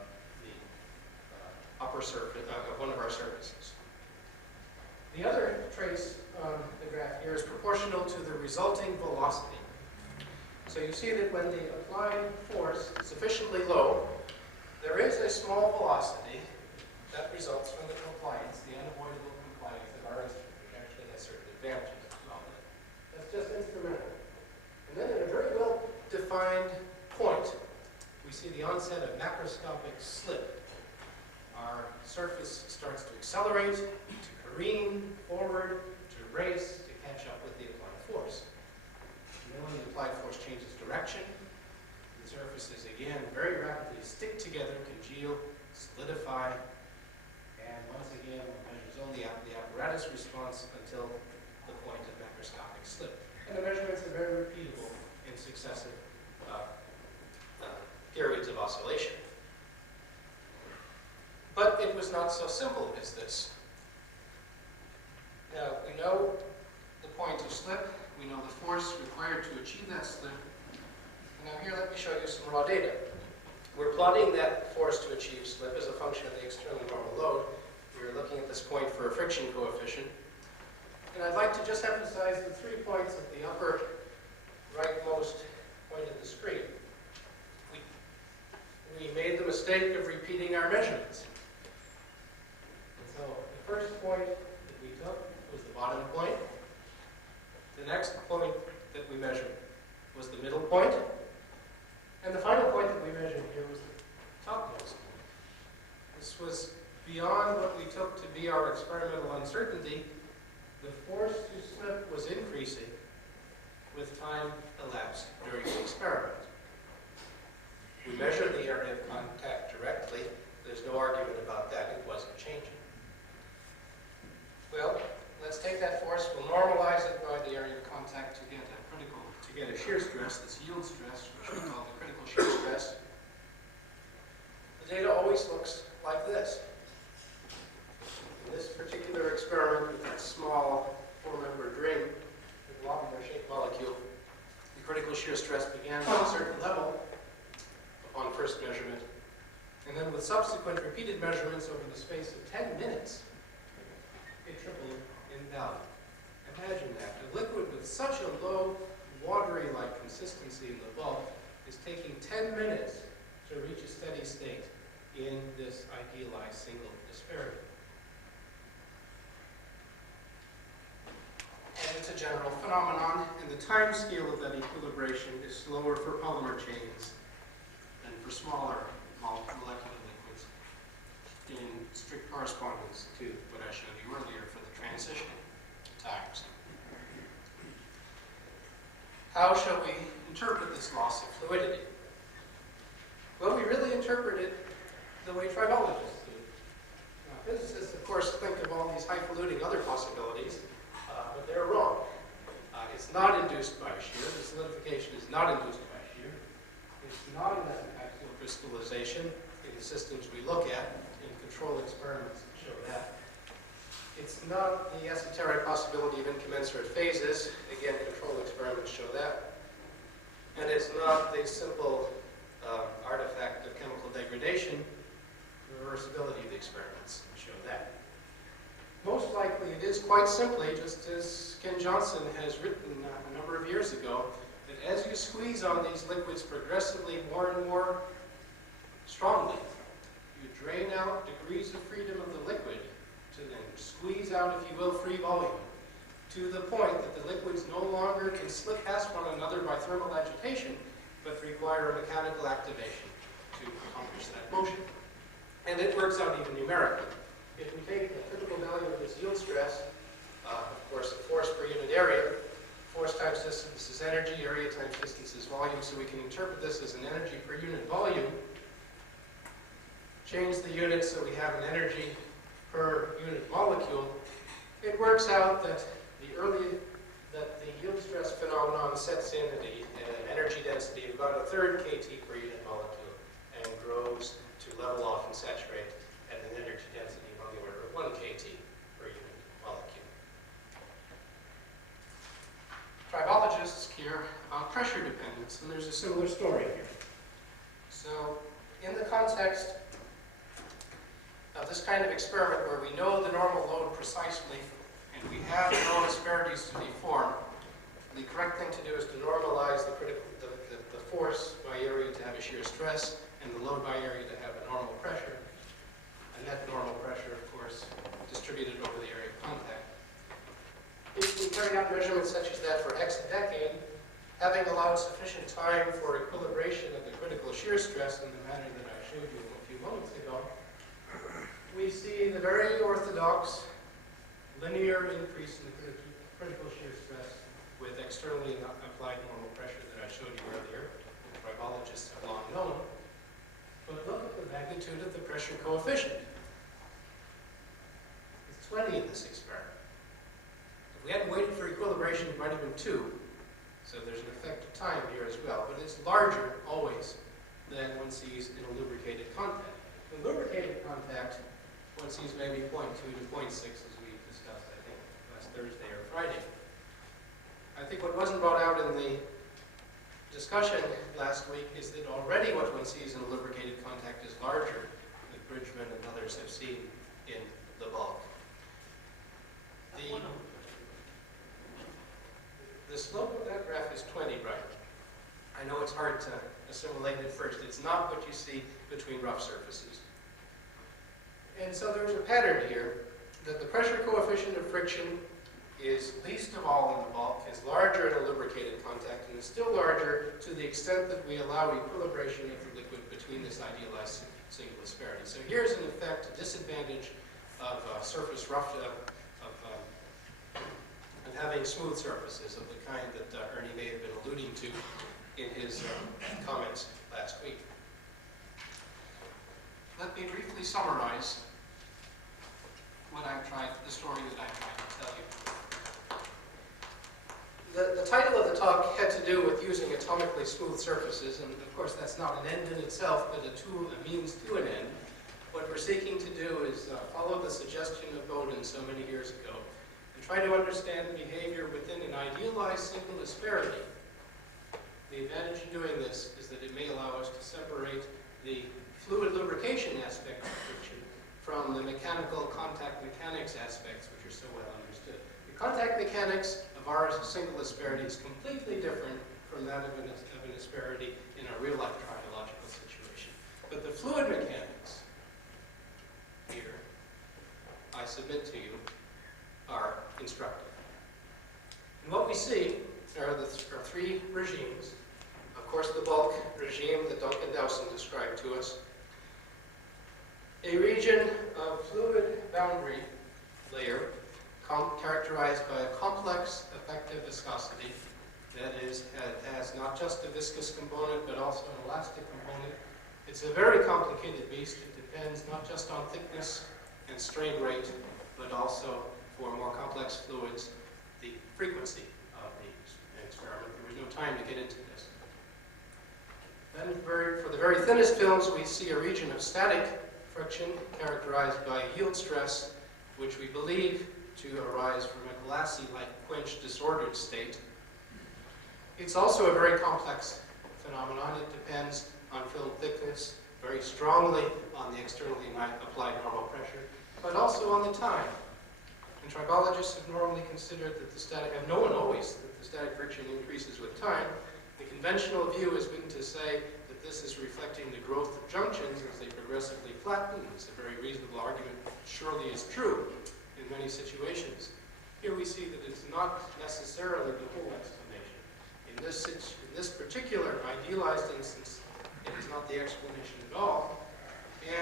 the upper surface of one of our surfaces. The other trace on the graph here is proportional to the resulting velocity. So you see that when the applied force is sufficiently low, there is a small velocity that results from the compliance, the unavoidable compliance of our instrument, which actually has certain advantages as well. That's just instrumental. And then at a very well-defined point, we see the onset of macroscopic slip. Our surface starts to accelerate, to careen forward, to race, to catch up with the applied force. And then when the applied force changes direction, the surfaces again very rapidly stick together, congeal, solidify, and once again measures only the apparatus response until the point of macroscopic slip. And the measurements are very repeatable successive periods of oscillation. But it was not so simple as this. Now, we know the point of slip, we know the force required to achieve that slip. Now here, let me show you some raw data. We're plotting that force to achieve slip as a function of the external normal load. We're looking at this point for a friction coefficient. And I'd like to just emphasize the 3 points at the upper rightmost point of the screen. We made the mistake of repeating our measurements. And so the first point that we took was the bottom point. The next point that we measured was the middle point. And the final point that we measured here was the topmost point. This was beyond what we took to be our experimental uncertainty. The force to slip was increasing with time elapsed during the experiment. We measured the area of contact directly. There's no argument about that. It wasn't changing. Well, let's take that force. We'll normalize it by the area of contact to get a shear stress, this yield stress, which we call the critical shear stress. The data always looks like this. In this particular experiment with that small 4-membered ring with a globular-shaped molecule, the critical shear stress began at a certain level upon first measurement, and then with subsequent repeated measurements over the space of 10 minutes, it tripled in value. Imagine that. A liquid with such a low, watery-like consistency in the bulk is taking 10 minutes to reach a steady state in this idealized single disparity. And it's a general phenomenon, and the time scale of that equilibration is slower for polymer chains than for smaller molecular liquids, in strict correspondence to what I showed you earlier for the transition times. How shall we interpret this loss of fluidity? Well, we really interpret it the way tribologists do. Now, physicists, of course, think of all these highfalutin other possibilities, but they're wrong. It's not induced by shear. The solidification is not induced by shear. It's not an axial crystallization in the systems we look at. In control experiments that show that. It's not the esoteric possibility of incommensurate phases. Again, control experiments show that. And it's not the simple artifact of chemical degradation. The reversibility of the experiments show that. Most likely it is quite simply, just as Ken Johnson has written a number of years ago, that as you squeeze on these liquids progressively more and more strongly, you drain out degrees of freedom of the liquid to then squeeze out, if you will, free volume, to the point that the liquids no longer can slip past one another by thermal agitation, but require a mechanical activation to accomplish that motion. And it works out even numerically. If we take the typical value of this yield stress, of course, the force per unit area, force times distance is energy, area times distance is volume, so we can interpret this as an energy per unit volume. Change the units so we have an energy per unit molecule. It works out that the yield stress phenomenon sets in at an energy density of about 1/3 kT per unit molecule and grows to level off and saturate at an energy density on the order of 1 kT per unit molecule. Tribologists care about pressure dependence, and there's a similar story here. So, in the context of this kind of experiment where we know the normal load precisely and we have no disparities to be formed, the correct thing to do is to normalize the force by area to have a shear stress and the load by area to have a normal pressure. And that normal pressure, of course, distributed over the area of contact. If we carry out measurements such as that for X a decade, having allowed sufficient time for equilibration of the critical shear stress in the manner that I showed you a few moments ago, we see the very orthodox linear increase in the critical shear stress with externally applied normal pressure that I showed you earlier, that tribologists have long known. But look at the magnitude of the pressure coefficient. It's 20 in this experiment. If we hadn't waited for equilibration, it might have been 2. So there's an effect of time here as larger, always, than one sees in a lubricated contact. In lubricated contact, one sees maybe 0.2 to 0.6, as we discussed, I think, last Thursday or Friday. I think what wasn't brought out in the discussion last week is that already what one sees in a lubricated contact is larger than Bridgman and others have seen in the bulk. The slope of that graph is 20, Brian. I know it's hard to assimilate at first. It's not what you see between rough surfaces. And so there's a pattern here that the pressure coefficient of friction is least of all in the bulk, is larger in a lubricated contact, and is still larger to the extent that we allow equilibration of the liquid between this idealized single asperity. So here's, in effect, a disadvantage of surface rough, of having smooth surfaces of the kind that Ernie may have been alluding to in his comments last week. Let me briefly summarize the story that I'm trying to tell you. The title of the talk had to do with using atomically smooth surfaces, and of course that's not an end in itself, but a means to an end. What we're seeking to do is follow the suggestion of Bowden so many years ago, and try to understand behavior within an idealized single asperity. The advantage in doing this is that it may allow us to separate the fluid lubrication aspect of friction from the mechanical contact mechanics aspects, which are so well understood. The contact mechanics of our single asperity is completely different from that of an asperity in a real-life tribological situation. But the fluid mechanics here, I submit to you, are instructive. And what we see are three regimes. Of course, the bulk regime that Duncan Dowson described to us. A region of fluid boundary layer characterized by a complex effective viscosity. That is, it has not just a viscous component, but also an elastic component. It's a very complicated beast. It depends not just on thickness and strain rate, but also, for more complex fluids, the frequency of the experiment. There was no time to get into this. Then for the very thinnest films, we see a region of static friction characterized by yield stress, which we believe to arise from a glassy-like quench disordered state. It's also a very complex phenomenon. It depends on film thickness, very strongly on the externally applied normal pressure, but also on the time. And tribologists have normally considered that the static, and known always that the static friction increases with time. The conventional view has been to say that this is reflecting the growth of junctions as they progressively flatten. It's a very reasonable argument. Surely is true in many situations. Here we see that it's not necessarily the whole explanation. In this particular idealized instance, it is not the explanation at all.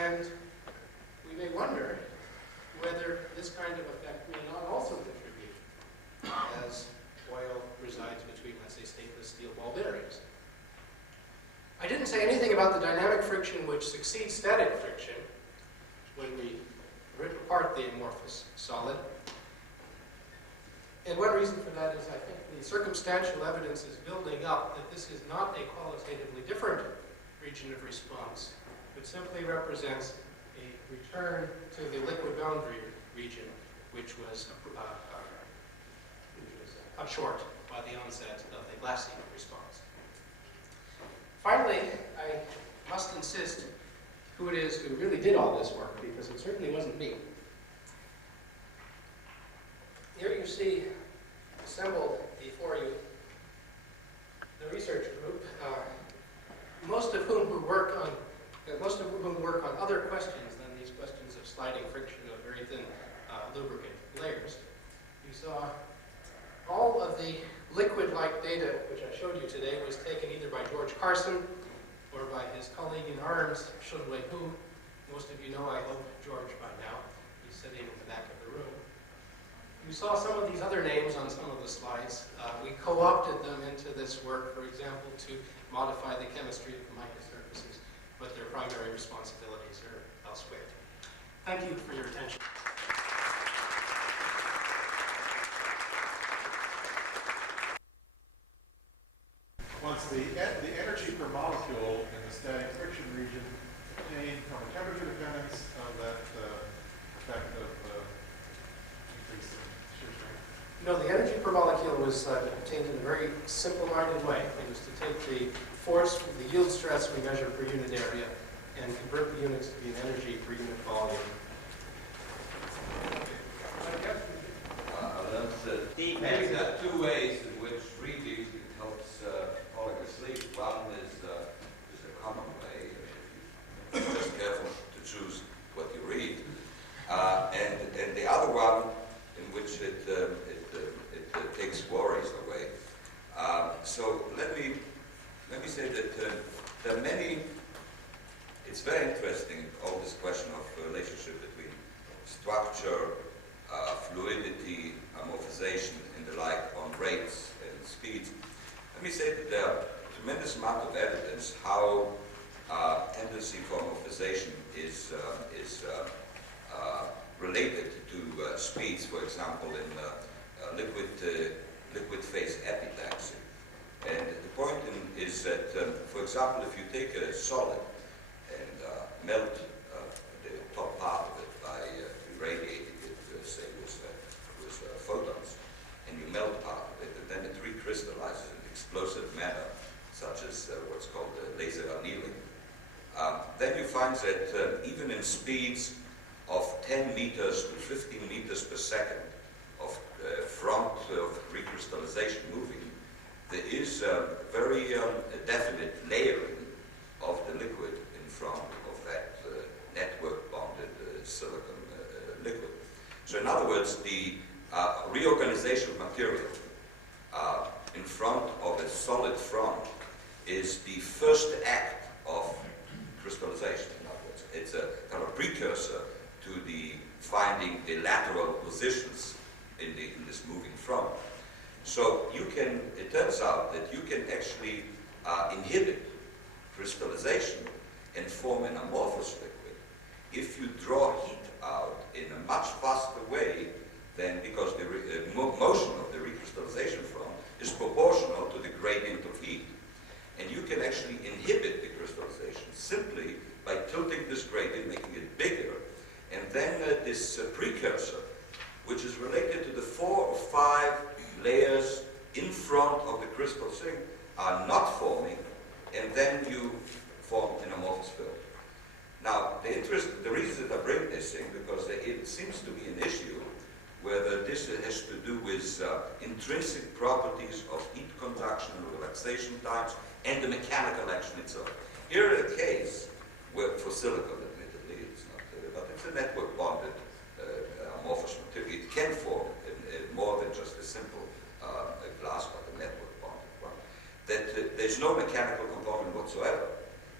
And we may wonder whether this kind of effect may not also contribute as oil resides between, let's say, stainless steel ball bearings. I didn't say anything about the dynamic friction which succeeds static friction when we rip apart the amorphous solid. And one reason for that is I think the circumstantial evidence is building up that this is not a qualitatively different region of response, but simply represents a return to the liquid boundary region, which was cut short by the onset of the glassy response. Finally, I must insist who it is who really did all this work, because it certainly wasn't me. Here you see assembled before you the research group, most of whom work on other questions than these questions of sliding friction of very thin lubricant layers. You saw all of the liquid-like data which I showed you today was taken either by George Carson or by his colleague in arms, Shunwei Hu. Most of you know, I hope, George by now. He's sitting in the back of the room. You saw some of these other names on some of the slides. We co-opted them into this work, for example, to modify the chemistry of the microsurfaces, but their primary responsibilities are elsewhere. Thank you for your attention. once the energy per molecule in the static friction region obtained from a temperature dependence of that effect of increasing shear strength? No, the energy per molecule was obtained in a very simple-minded way. It was to take the force, the yield stress we measure per unit area, and convert the units to be an energy per unit volume. Maybe there are two ways in which reading helps falling asleep. One is a common way, if you're just careful to choose what you read, and the other one in which it takes worries away. So let me say that there are many. It's very interesting, all this question of relationship between structure, fluidity, amorphization, and the like on rates and speeds. Let me say that there are a tremendous amount of evidence how tendency for amorphization is related to speeds, for example, in liquid phase epitaxy. And the point is that, for example, if you take a solid and melt the top part of it by irradiating it, say, with photons, and you melt part of it, and then it recrystallizes in an explosive manner, such as what's called laser annealing, then you find that even in speeds of 10 meters to 15 meters per second of front of recrystallization moving, there is a very definite layering of the liquid in front of that network bonded silicon liquid. So in other words, the reorganization of material in front of a solid front is the first act of crystallization. In other words, it's a kind of precursor to the finding the lateral positions in this moving front. So it turns out that you can actually inhibit crystallization and form an amorphous liquid if you draw heat out in a much faster way than, because the motion of the recrystallization front is proportional to the gradient of heat. And you can actually inhibit the crystallization simply by tilting this gradient, making it bigger, and then this precursor, which is related to the 4 or 5 layers in front of the crystal sink, are not forming, and then you form an amorphous film. Now, the reason that I bring this thing, because it seems to be an issue whether this has to do with intrinsic properties of heat conduction and relaxation times and the mechanical action itself. Here is a case where, for silicon, admittedly, it's not, but it's a network bonded amorphous material. It can form more than just a simple glass, but a network bonded one. That there's no mechanical component whatsoever,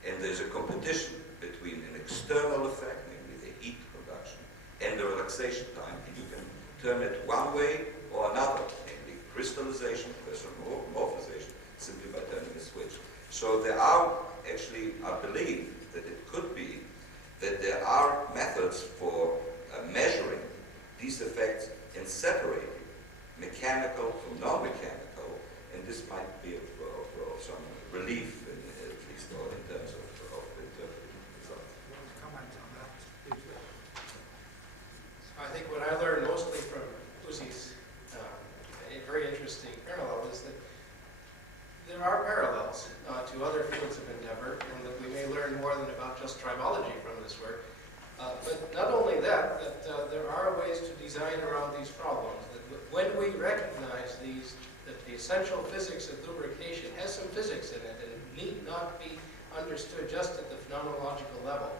and there's a competition between an external effect, namely the heat conduction, and the relaxation time, and you can turn it one way or another, namely crystallization versus amorphization, simply by turning a switch. So there are actually, I believe that it could be that there are methods for measuring these effects and separating mechanical from non-mechanical, and this might be of some relief, at least in terms of interpreting results. Comment on that, please. I think what I learned mostly from Uzi's very interesting parallel is that there are parallels to other fields of endeavor, and that we may learn more than about just tribology from this work. But not only that, there are ways to design around these problems. That when we recognize that the essential physics of lubrication has some physics in it and need not be understood just at the phenomenological level,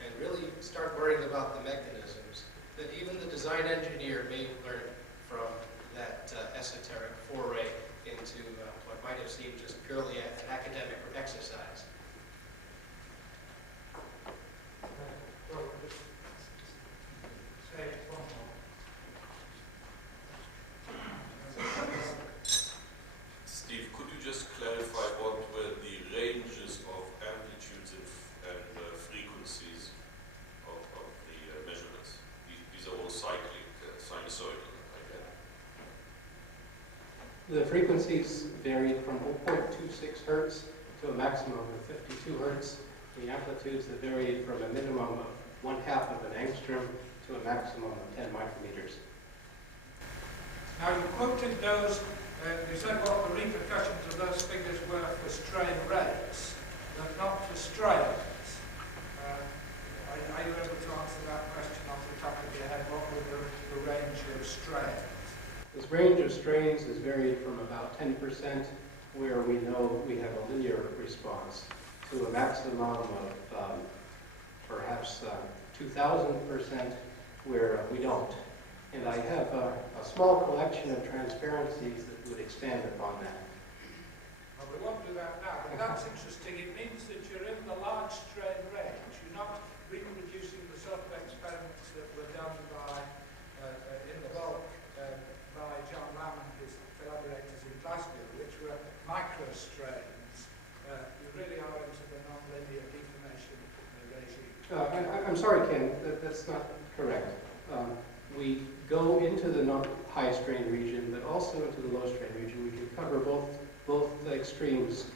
and really start worrying about the mechanisms, that even the design engineer may learn from that esoteric foray into what might have seemed just purely an academic exercise. Steve, could you just clarify what were the ranges of amplitudes and frequencies of the measurements? These are all cyclic, sinusoidal, I get. The frequencies varied from 0.26 hertz to a maximum of 52 hertz. The amplitudes that varied from a minimum of 1/2 of an angstrom to a maximum of 10 micrometers. Now you quoted those, you said what the repercussions of those figures were for strain rates, but not for strains. Are you able to answer that question off the top of your head? What were the range of strains? This range of strains is varied from about 10%, where we know we have a linear response, to a maximum of perhaps 2,000%, where we don't. And I have a small collection of transparencies that would expand upon that. Well, we won't do that now, but that's interesting. It means that you're in the large strain range. You're not reproducing the sort of experiments that were done by, in the bulk, by John Lamb and his collaborators in Glasgow, which were microstrains. You really are into the non-linear deformation regime. I'm sorry, Ken, that's not correct. We go into the high strain region, but also into the low strain region. We can cover both extremes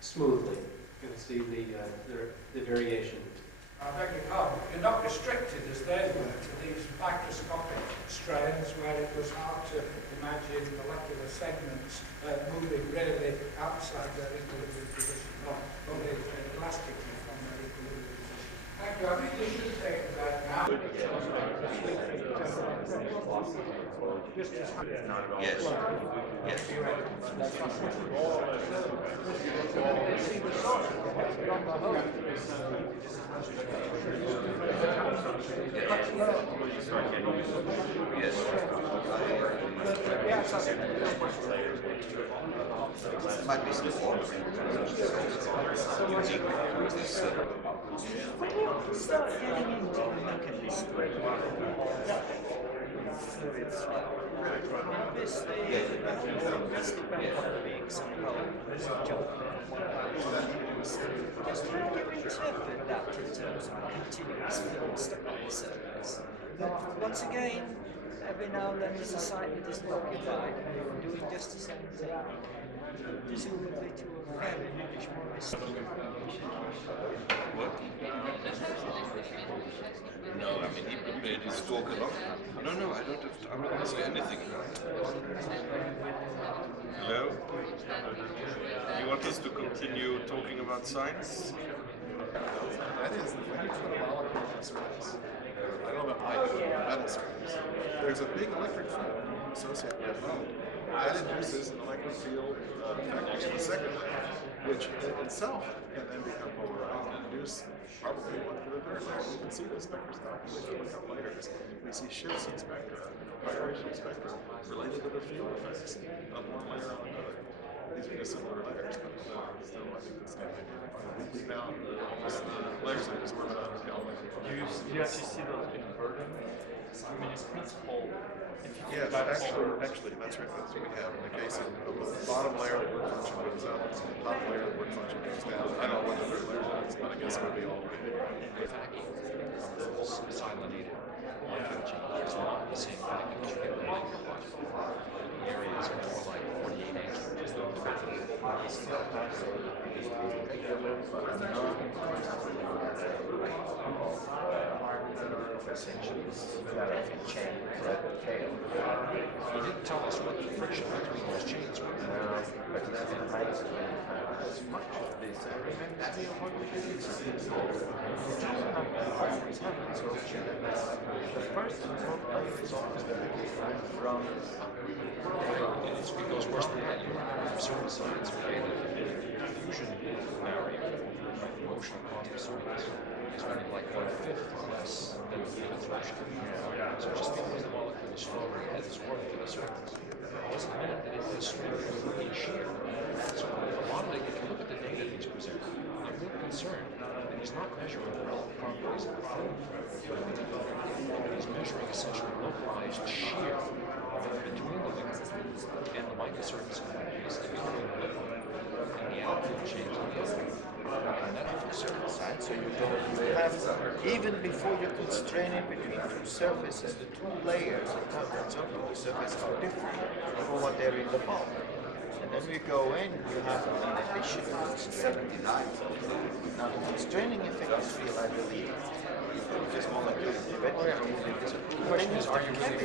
smoothly. You can see the variation. I beg your pardon, you're not restricted as they were to these microscopic strains where it was hard to imagine molecular segments moving really outside their equilibrium position, not only elastically from their equilibrium position. Thank you. I think we should take that now. Yes. Yes. Yes. It might be some ordering. Unique. When you start getting into the mechanism, fluids, obviously, being somehow jumping from one place to the other. Just how do you interpret that in terms of continuous film stuck on the surface? Once again, every now and then there's a site that isn't occupied, doing just the same thing, presumably to a very much more esteemed. What? No, I mean, he prepared his talk a lot. No, I don't have to, I'm not going to say anything about it. Hello? You want us to continue talking about science? That is, when you put a molecule on a surface, I don't know how you do it on a metal surface, there's a big electric field associated with that molecule. That induces an electric field effect in the second layer, which in itself can then become polarized and induce probably one to the third layer. You can see the spectroscopy. If you look up layers, we see shifts in spectra, vibration spectra, related to the field effects of one layer on another. These are just similar layers, but still I think the same idea. We found almost layers that just weren't on the element. You actually see those inverting? I mean, in principle, yes, actually, that's right. That's what we have. In the case of the bottom layer, the work function goes up, the top layer, the work function goes down. I don't know what the third layer is, but I guess it would be all Silinated molecule change is not the same thing as you get the micromolecule. The areas are more like 48 angstroms. He didn't tell us what the friction between those chains were. But it's been highest as much of this. I reminds me of what we did in physics. The first result from It goes worse than that. You have certain science where the fusion barrier, right, the motion across the surface, is only like 1/5 less than the field motion. So just because the molecule is stronger at its work to the surface doesn't mean that it is stronger in shear. So a lot of if you look at the data that he's presenting, I'm real concerned that he's not measuring the relative properties of the film. He's measuring essentially localized shear between the liquid and the microsurface properties in between the liquid and the altitude change of the other. And that off the surface. right? So you have, even before you constrain it between two surfaces, the two layers that come on top of the surface are different from what they're in the bulk. And when we go in, you have an inhibition of 79. Now the constraining effect is real, I believe. Just molecule directly removing this. The question is, are you really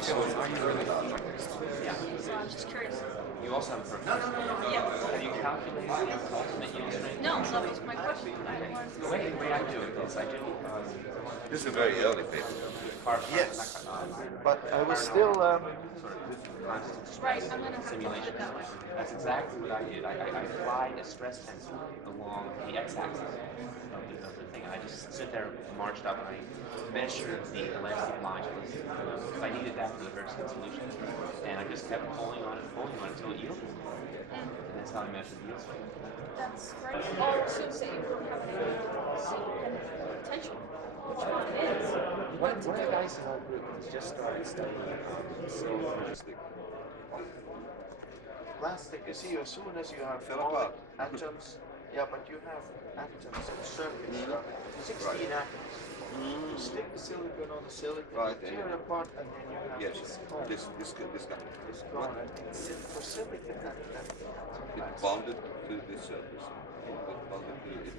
Yeah. So I'm just curious. You also have a purpose. Yeah. Have you calculated the ultimate yield strength? No, that was my question. I wanted to The way I do it is I do This is a very early paper. Yes, but I was still sort of constant Right, stress I'm gonna have to simulation. put it that way. That's exactly what I did. I applied a stress tensor along the x-axis of the thing. I just sit there, marched up, and I measured the elastic modulus. Because I needed that for the Bergson solution. And I just kept pulling on it until it yielded. And that's how I measured the yield strength. That's great. Oh, so say you don't have any potential. Which one is? one of the guys in our group has just started studying plastic. You see, as soon as you have atoms, yeah, but you have atoms and circuits, 16 atoms. You stick the silicon on the silicon, tear it apart, and then you have this cone. This guy. This cone. And for silicon, It's bonded to this surface.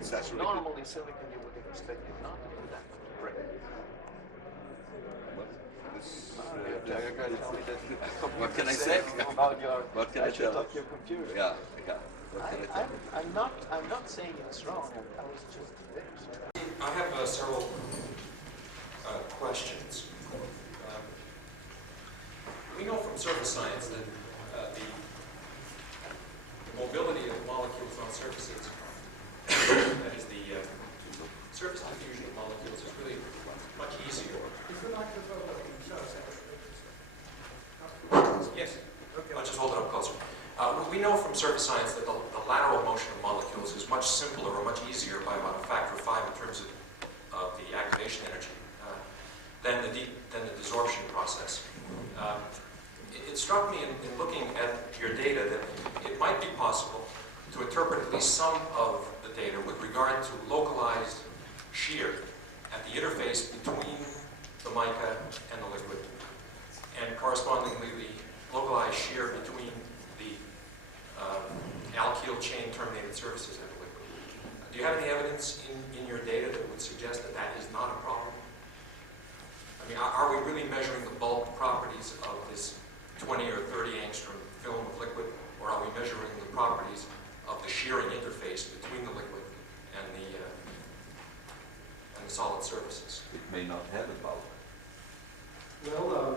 It's saturated. normally silicon you would expect it not to do that. Right. What can I say? About your, What can I should tell? lock your computer. Yeah. What can I tell? I'm not saying it's wrong. I was just there. I have several questions. We know from surface science that the mobility of molecules on surfaces, that is the surface diffusion of molecules, is really much easier. Is the microphone working? Yes. Okay. I'll just hold it up closer. We know from surface science that the lateral motion of molecules is much simpler or much easier by about a factor of 5 in terms of the activation energy than the desorption process. It struck me in looking at your data that it might be possible to interpret at least some of the data with regard to localized shear at the interface between the mica and the liquid, and correspondingly the localized shear between the alkyl chain terminated surfaces and the liquid. Do you have any evidence in your data that would suggest that that is not a problem? I mean, are we really measuring the bulk properties of this 20 or 30 angstrom film of liquid, or are we measuring the properties of the shearing interface between the liquid and the solid surfaces? It may not have a bulk. Well,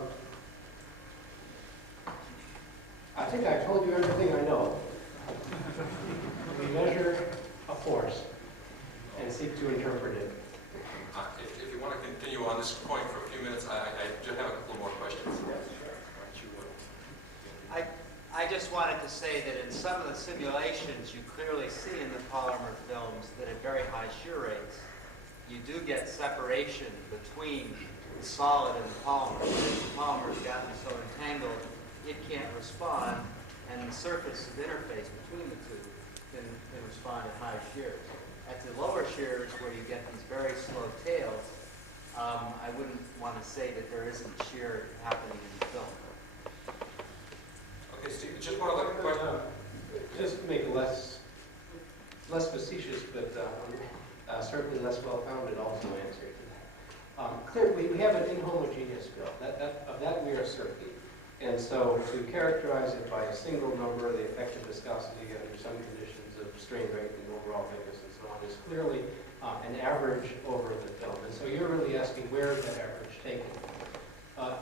I think I told you everything I know. We measure a force and seek to interpret it. If you want to continue on this point for a few minutes, I just have a couple more questions. I just wanted to say that in some of the simulations you clearly see in the polymer films that at very high shear rates you do get separation between the solid and the polymer. The polymer's gotten so entangled it can't respond, and the surface of interface between the two can respond at high shears. At the lower shears where you get these very slow tails, I wouldn't want to say that there isn't shear happening in the film. Okay, Steve, just one other question. Just to make it less facetious, but certainly less well-founded also answer to that. Clearly, we have an inhomogeneous film. Of that we are certain. And so to characterize it by a single number, the effective viscosity under some conditions of strain rate and overall thickness and so on is clearly an average over the film. And so you're really asking where is that average taken?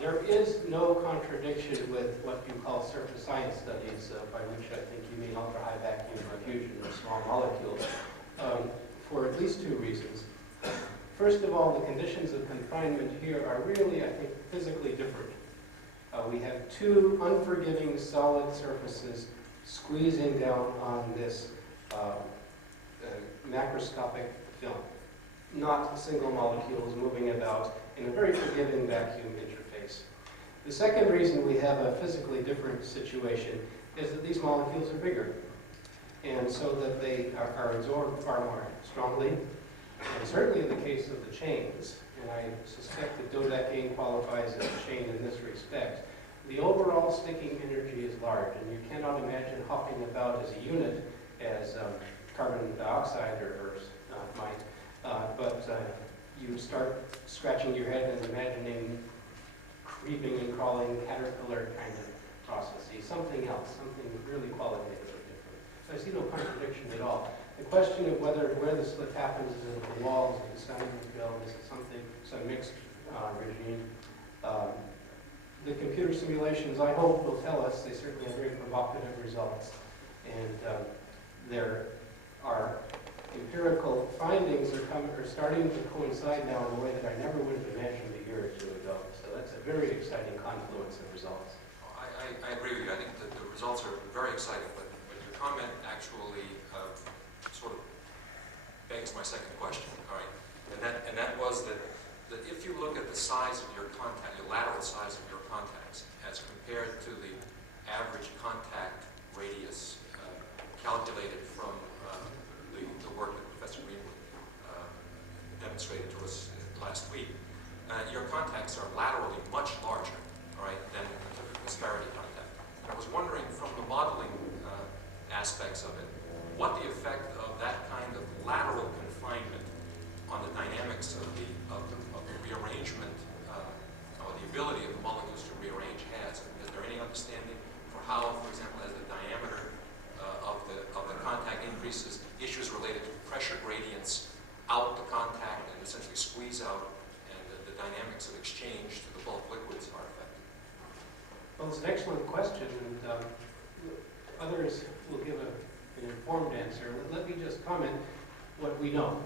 There is no contradiction with what you call surface science studies, by which I think you mean ultra-high vacuum diffusion of small molecules, for at least two reasons. First of all, the conditions of confinement here are really, I think, physically different. We have two unforgiving solid surfaces squeezing down on this macroscopic film, not single molecules moving about in a very forgiving vacuum interface. The second reason we have a physically different situation is that these molecules are bigger, and so that they are absorbed far more strongly, and certainly in the case of the chains, and I suspect that dodecane qualifies as a chain in this respect, the overall sticking energy is large, and you cannot imagine hopping about as a unit as carbon dioxide or might, but you start scratching your head and imagining creeping and crawling caterpillar kind of processes, something else, something really qualitatively different. So I see no contradiction at all. The question of where the slip happens, is it the walls, is it the sound film, is it something, some mixed regime? The computer simulations, I hope, will tell us. They certainly have very provocative results. And there are empirical findings are starting to coincide now in a way that I never would have imagined a year or two ago. So that's a very exciting confluence of results. I agree with you. I think that the results are very exciting, but your comment actually sort of begs my second question. All right, and that was that if you look at the size of your contact, your lateral size of your contacts, as compared to the average contact radius calculated from the work that Professor Greenwood demonstrated to us last week, your contacts are laterally much larger, all right, than the disparity contact. And I was wondering, from the modeling aspects of it, what the effect of that kind of lateral confinement on the dynamics of the rearrangement, or the ability of the molecules to rearrange has. I mean, is there any understanding for how, for example, as the diameter of the contact increases, issues related to pressure gradients out the contact and essentially squeeze out, and the dynamics of exchange to the bulk liquids are affected? Well, it's an excellent question, and others will give an informed answer. Let me just comment what we know.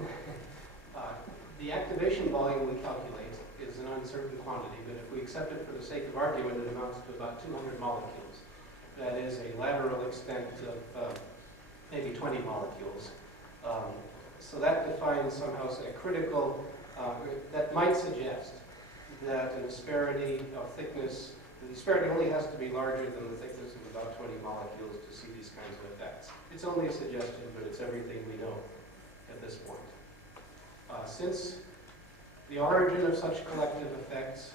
The activation volume we calculate is an uncertain quantity, but if we accept it for the sake of argument, it amounts to about 200 molecules. That is a lateral extent of maybe 20 molecules. So that defines somehow a critical, that might suggest that a disparity of thickness, the disparity only has to be larger than the thickness of about 20 molecules to see these kinds of effects. It's only a suggestion, but it's everything we know at this point. Since the origin of such collective effects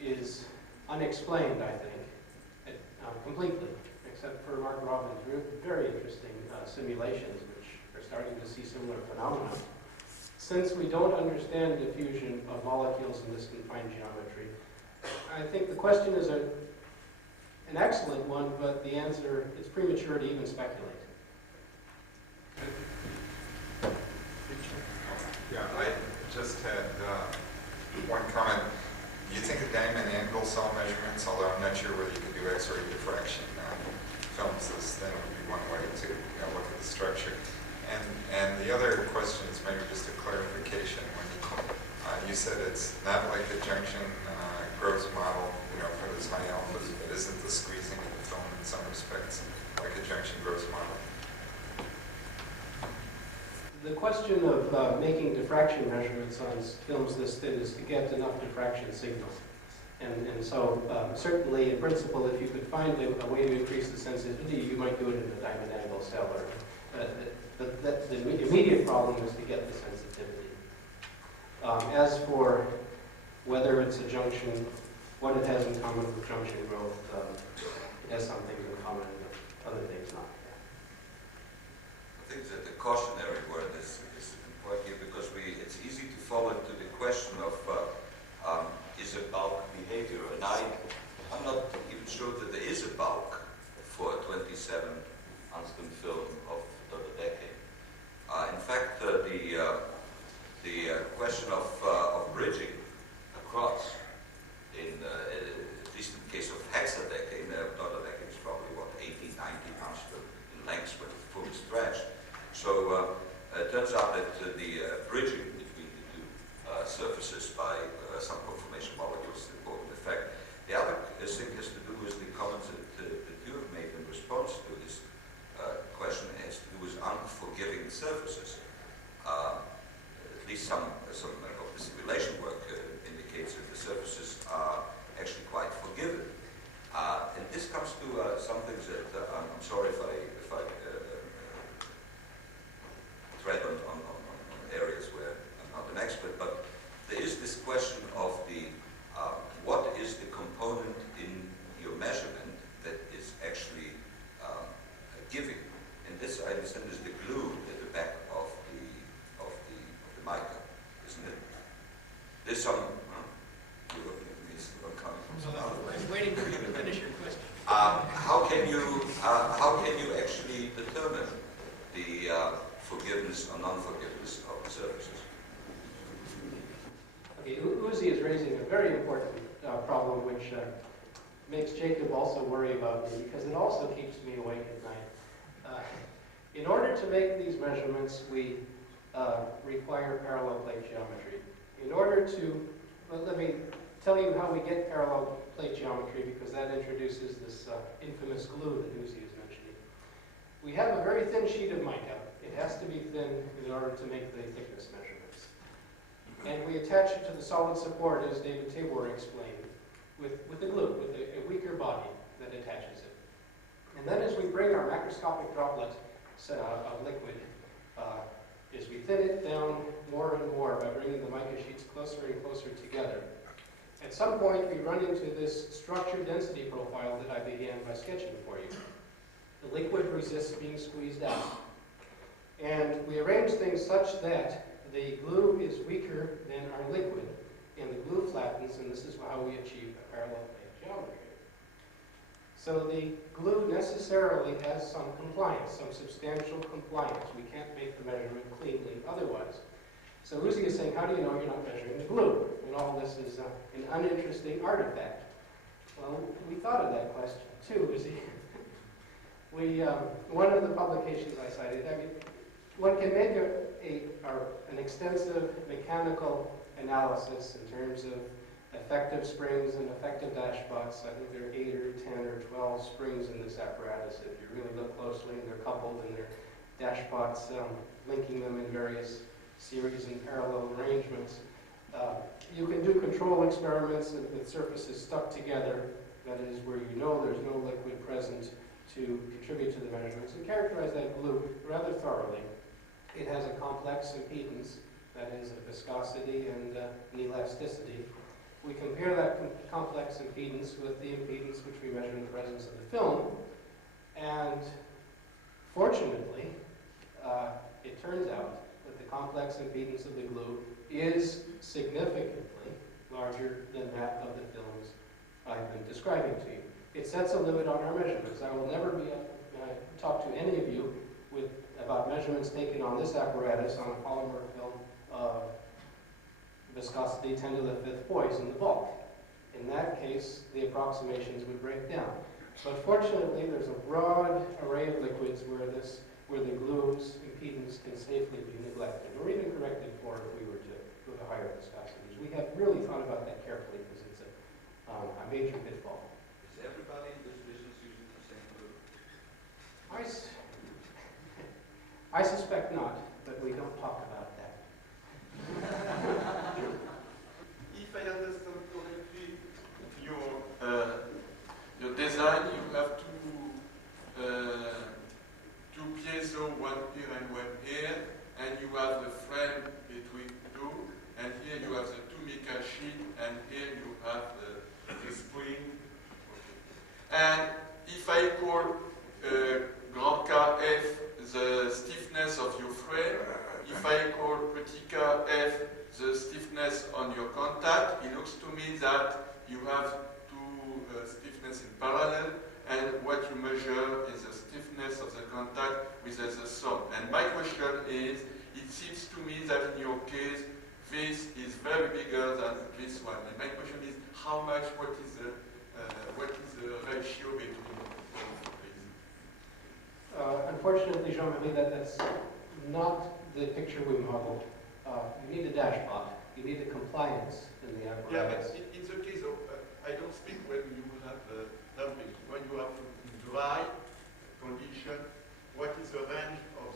is unexplained, I think, completely, except for Mark Robbins' very interesting simulations, which are starting to see similar phenomena. Since we don't understand diffusion of molecules in this confined geometry, I think the question is an excellent one, but the answer, it's premature to even speculate. Yeah, I just had one comment. Do you think a diamond angle cell measurements, although I'm not sure whether you can do X-ray diffraction on films, then would be one way to look at the structure. And the other question is maybe just a clarification. When you said it's not like the junction growth model, for those high alphas, but isn't the squeezing of the film in some respects like a junction growth model? The question of making diffraction measurements on films this thin is to get enough diffraction signal. And so certainly in principle, if you could find a way to increase the sensitivity, you might do it in a diamond angle cell. The immediate problem is to get the sensitivity. As for whether it's a junction, what it has in common with junction growth, it has some things in common with other things not. I think that the cautionary word is important here because it's easy to fall into the question of is a bulk behavior, and I'm not even sure that there is a bulk for a 27 Anston film of the decade. In fact, the question of bridging across, at least in the case of hexadecane, dodecane is probably 18, 19 Anston in length when it's fully stretched. So it turns out that the bridging between the two surfaces by some conformation molecules is an important effect. The other thing has to do with the comments that you have made in response to this question. It has to do with unforgiving surfaces. At least some of the simulation work indicates that the surfaces are actually quite forgiving. And this comes to some things that I'm sorry if I tread on areas where I'm not an expert, but there is this question of the what is the component in the forgiveness or non-forgiveness of the surfaces. Okay, Uzi is raising a very important problem, which makes Jacob also worry about me, because it also keeps me awake at night. In order to make these measurements, we require parallel plate geometry. In order to, well, let me tell you how we get parallel plate geometry, because that introduces this infamous glue that Uzi is mentioning. We have a very thin sheet of mica. It has to be thin in order to make the thickness measurements. And we attach it to the solid support, as David Tabor explained, with a glue, with a weaker body that attaches it. And then as we bring our macroscopic droplet of liquid, as we thin it down more and more by bringing the mica sheets closer and closer together, at some point we run into this structure density profile that I began by sketching for you. The liquid resists being squeezed out. And we arrange things such that the glue is weaker than our liquid, and the glue flattens, and this is how we achieve a parallel plate geometry. So the glue necessarily has some compliance, some substantial compliance. We can't make the measurement cleanly otherwise. So Uzi is saying, how do you know you're not measuring the glue? And all this is an uninteresting artifact. Well, we thought of that question too, Uzi. One of the publications I cited, I mean, one can make an extensive mechanical analysis in terms of effective springs and effective dashpots. I think there are 8 or 10 or 12 springs in this apparatus. If you really look closely, they're coupled and they're dashpots, linking them in various series and parallel arrangements. You can do control experiments with surfaces stuck together, that is where you know there's no liquid present to contribute to the measurements, and characterize that glue rather thoroughly. It has a complex impedance, that is a viscosity and an elasticity. We compare that complex impedance with the impedance which we measure in the presence of the film, and fortunately, it turns out that the complex impedance of the glue is significantly larger than that of the films I've been describing to you. It sets a limit on our measurements. I will never talk to any of you about measurements taken on this apparatus on a polymer film of viscosity 10 to the 5th poise in the bulk. In that case, the approximations would break down. But fortunately, there's a broad array of liquids where the glue's impedance can safely be neglected, or even corrected for if we were to go to higher viscosities. We have really thought about that carefully because it's a major pitfall. Is everybody in this business using the same glue? I suspect not, but we don't talk about that. If I understand correctly, your design, you have two piezo, one here and one here, and you have the frame between two, and here you have the two mica sheet, and here you have the spring. Okay. And if I call grand K F the stiffness of your frame, if I call petit k F the stiffness on your contact, it looks to me that you have two stiffness in parallel, and what you measure is the stiffness of the contact with the sum. And my question is, it seems to me that in your case, this is very bigger than this one. And my question is, how much, what is the ratio between both, please? Unfortunately, Jean-Marie, that's not the picture we modeled. You need a dashpot. You need a compliance in the apparatus. Yeah, but in the case of, I don't speak when you have dumping. When you have dry condition, what is the range of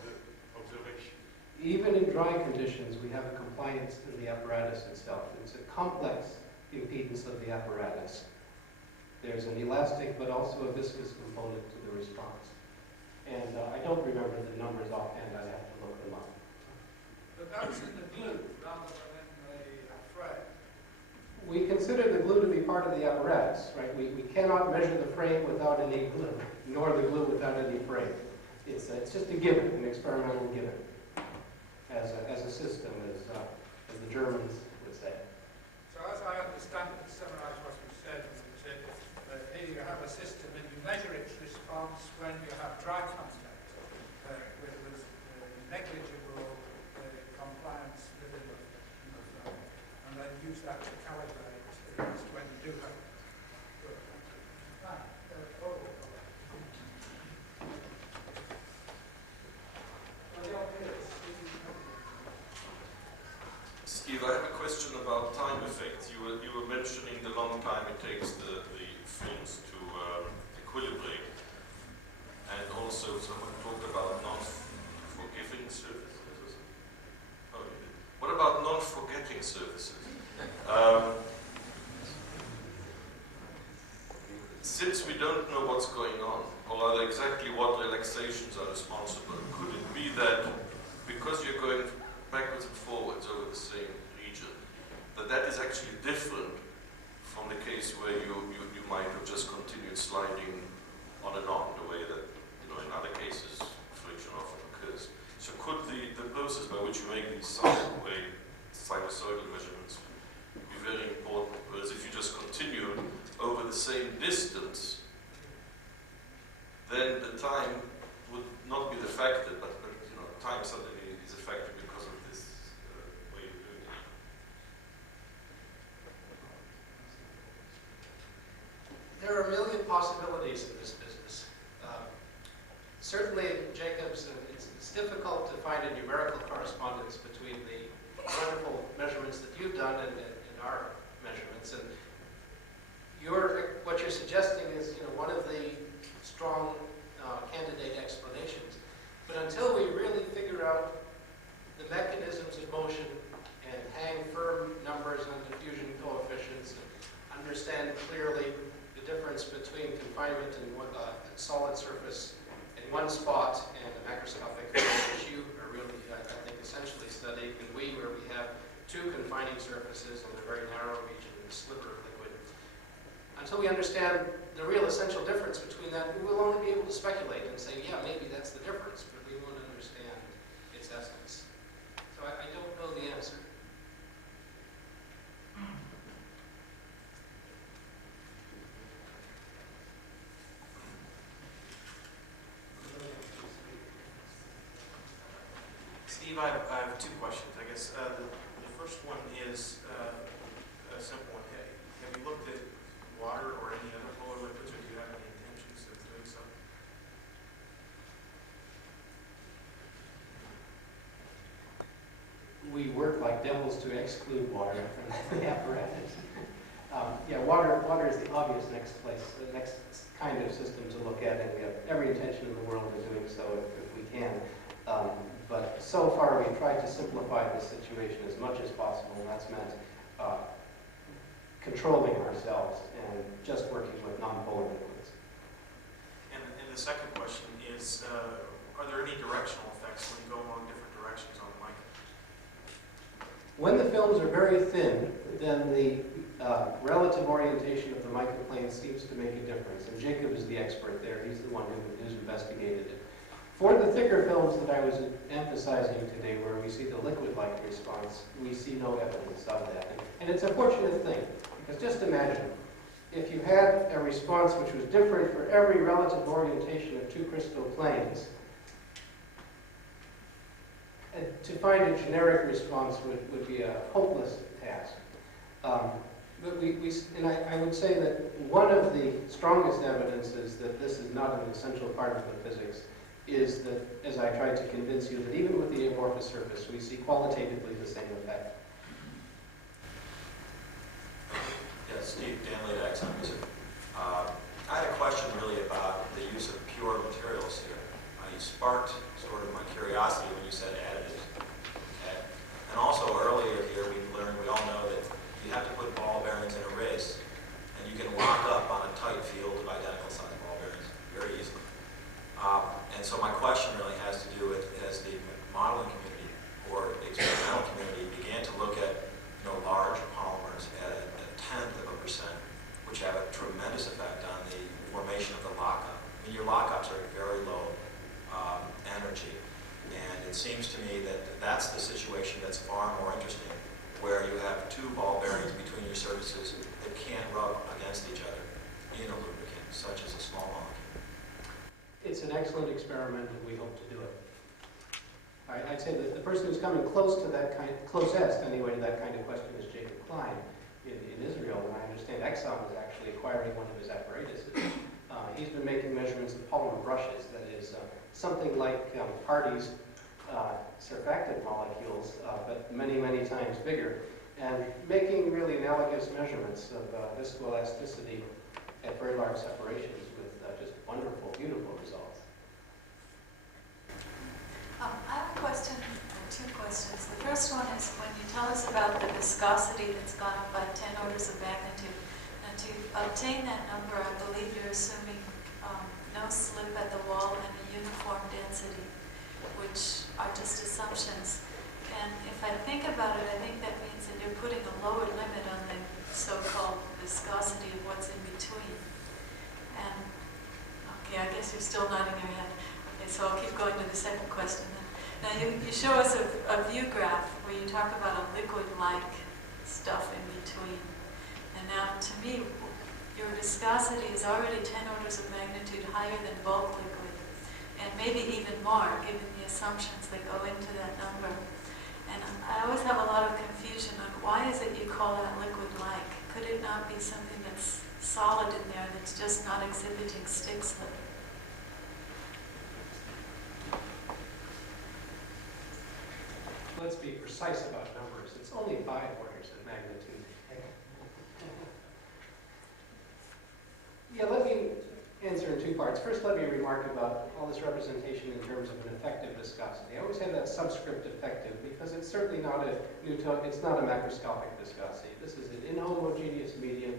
the ratio? Even in dry conditions, we have a compliance in the apparatus itself. It's a complex impedance of the apparatus. There's an elastic but also a viscous component to the response. And I don't remember the numbers offhand. I'd have to look them up. But that's in the glue rather than in the frame. We consider the glue to be part of the apparatus, right? We cannot measure the frame without any glue, nor the glue without any frame. It's just a given, an experimental given, as a system, as the Germans would say. So as I understand it, to summarize what you said, here you have a system and you measure its response when you have dry contact with Steve, I have a question about time effects. You were mentioning the long time it takes the films to equilibrate. And also someone talked about non-forgiving surfaces. Oh, what about non-forgetting surfaces? Since we don't know what's going on, or exactly what relaxations are responsible, could it be that because you're going backwards and forwards over the same region, that is actually different from the case where you might have just continued sliding on and on, the way that, in other cases, friction often occurs. So could the process by which you make these sinusoidal measurements be very important? Whereas if you just continue over the same distance, then the time would not be the factor, but time suddenly is a factor because of this way of doing it. There are a million possibilities in this business. Certainly, Jacobs, it's difficult to find a numerical correspondence between the wonderful measurements that you've done and our measurements. And what you're suggesting is, one of the strong candidate explanations. But until we really figure out the mechanisms of motion and hang firm numbers on diffusion coefficients and understand clearly the difference between confinement in a solid surface in one spot and a macroscopic issue are really, I think, essentially studied. And where we have two confining surfaces in a very narrow region, a sliver of liquid. Until we understand the real essential difference between that, we will only be able to speculate and say, yeah, maybe that's the difference, but we won't understand its essence. So I don't know the answer. Steve, I have two questions. I guess the first one is a simple one. Have you looked at water or any other polar liquids, or do you have any intentions of doing so? We work like devils to exclude water from the apparatus. Yeah, water is the obvious next place, the next kind of system to look at, and we have every intention in the world of doing so if we can. But so far we've tried to simplify this situation as much as possible, and that's meant controlling ourselves and just working with non-polar liquids. And the second question is, are there any directional effects when you go along different directions on the mic? When the films are very thin, then the relative orientation of the microplane seems to make a difference. And Jacob is the expert there. He's the one who's investigated it. For the thicker films that I was emphasizing today, where we see the liquid-like response, we see no evidence of that. And it's a fortunate thing, because just imagine, if you had a response which was different for every relative orientation of two crystal planes, to find a generic response would be a hopeless task. But I would say that one of the strongest evidences that this is not an essential part of the physics is that, as I tried to convince you, that even with the amorphous surface, we see qualitatively the same effect. Yes, Steve, Dan Leta, Exxon Music. I had a question really about the use of pure materials here. You sparked sort of my curiosity when you said additive. Okay? And also earlier here we learned, we all know that you have to put ball bearings in a race, and you can lock up on a tight field of identical sized ball bearings very easily. And so my question really has to do with, as the modeling community or the experimental community began to look at large polymers at a tenth of a percent, which have a tremendous effect on the formation of the lockup. I mean, your lockups are at very low energy, and it seems to me that that's the situation that's far more interesting, where you have two ball bearings between your surfaces that can't rub against each other in a lubricant, such as a small molecule. It's an excellent experiment, and we hope to do it. I'd say that the person who's coming closest anyway to that kind of question is Jacob Klein in Israel, and I understand Exxon is actually acquiring one of his apparatuses. He's been making measurements of polymer brushes, that is something like Hardy's surfactant molecules, but many, many times bigger, and making really analogous measurements of viscoelasticity at very large separations with just wonderful, beautiful results. I have a question, or two questions. The first one is when you tell us about the viscosity that's gone up by 10 orders of magnitude, and to obtain that number, I believe you're assuming no slip at the wall and a uniform density, which are just assumptions. And if I think about it, I think that means that you're putting a lower limit on the so-called viscosity of what's in between. And, okay, I guess you're still nodding your head. Okay, so I'll keep going to the second question then. Now, you show us a view graph where you talk about a liquid-like stuff in between. And now, to me, your viscosity is already 10 orders of magnitude higher than bulk liquid, and maybe even more, given the assumptions that go into that number. And I always have a lot of confusion on why is it you call that liquid-like? Could it not be something that's solid in there that's just not exhibiting stick slip? Let's be precise about numbers. It's only 5 orders of magnitude. Yeah, let me answer in 2 parts. First, let me remark about all this representation in terms of an effective viscosity. I always have that subscript effective because it's certainly not a Newtonian, it's not a macroscopic viscosity. This is an inhomogeneous medium.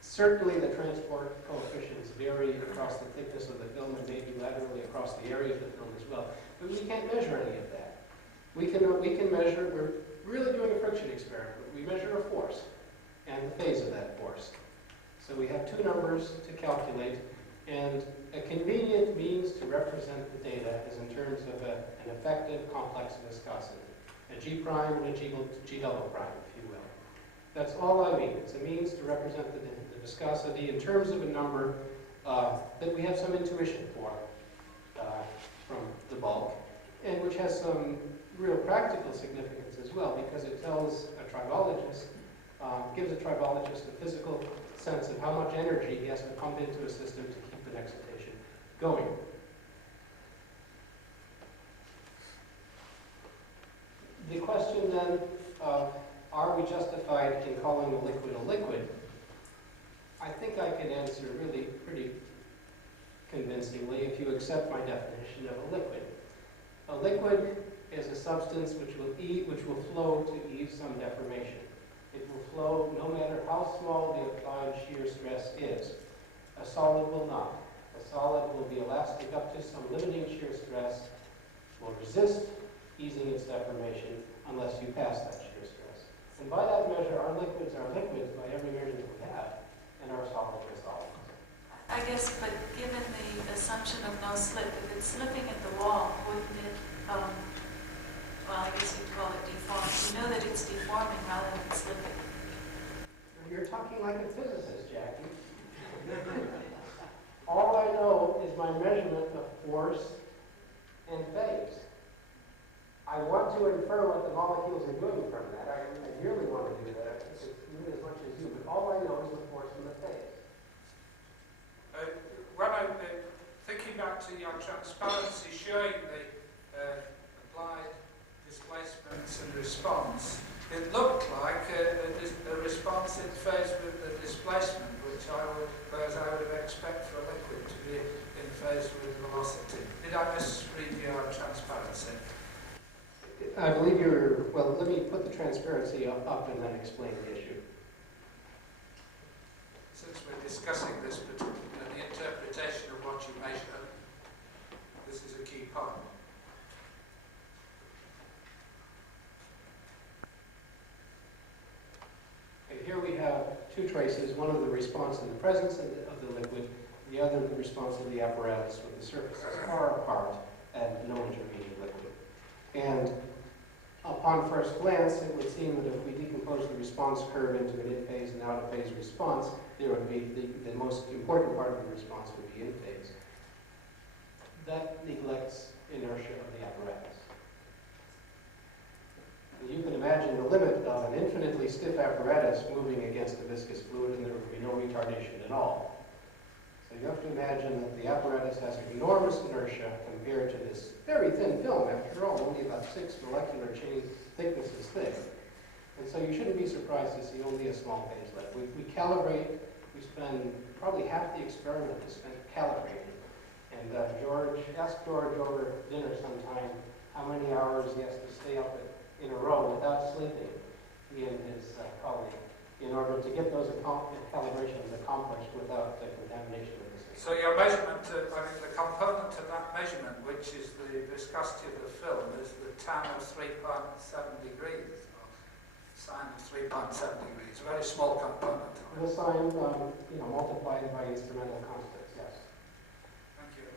Certainly the transport coefficients vary across the thickness of the film and maybe laterally across the area of the film as well. But we can't measure any of that. We can measure, we're really doing a friction experiment. We measure a force and the phase of that force. So we have 2 numbers to calculate, and a convenient means to represent the data is in terms of an effective complex viscosity. A G prime and a G double prime, if you will. That's all I mean. It's a means to represent the viscosity in terms of a number that we have some intuition for from the bulk, and which has some real practical significance as well, because it tells a tribologist, gives a tribologist a physical sense of how much energy he has to pump into a system to keep an excitation going. The question then of are we justified in calling a liquid, I think I can answer really pretty convincingly if you accept my definition of a liquid. A liquid is a substance which will flow to ease some deformation. It will flow no matter how small the applied shear stress is. A solid will not. A solid will be elastic up to some limiting shear stress, will resist easing its deformation unless you pass that shear stress. And by that measure, our liquids are liquids by every measure that we have, and our solids are solids. I guess, but given the assumption of no slip, if it's slipping at the wall, wouldn't it, well, I guess you'd call it deforming. You know that it's deforming rather than slipping. You're talking like a physicist, Jackie. All I know is my measurement of force and phase. I want to infer what the molecules are doing from that. I really want to do that. I could do it as much as you, but all I know is the force and the phase. When I'm thinking back to your transparency showing the applied displacements and response, it looked like a response in phase with the displacement, which I would expect for a liquid to be in phase with velocity. Did I misread your transparency? I believe well, let me put the transparency up and then explain the issue. Since we're discussing this, but the interpretation of what you measure, this is a key point. Okay, here we have 2 traces, one of the response in the presence of the liquid, the other the response of the apparatus with the surfaces far apart and no intermediate liquid. And upon first glance, it would seem that if we decompose the response curve into an in-phase and out-of-phase response, there would be the most important part of the response would be in phase. That neglects inertia of the apparatus. And you can imagine the limit of an infinitely stiff apparatus moving against a viscous fluid, and there would be no retardation at all. So So you have to imagine that the apparatus has enormous inertia compared to this very thin film, after all, only about 6 molecular chain thicknesses thick. And so you shouldn't be surprised to see only a small phase left. We calibrate, we spend probably half the experiment is spent calibrating. And ask George over dinner sometime how many hours he has to stay up in a row without sleeping, he and his colleague, in order to get those calibrations accomplished without the contamination of the system. So your measurement, the component of that measurement, which is the viscosity of the film, is the tan of 3.7 degrees, or sine of 3.7 degrees, a very small component. The sine, multiplied by instrumental constants, yes. Thank you.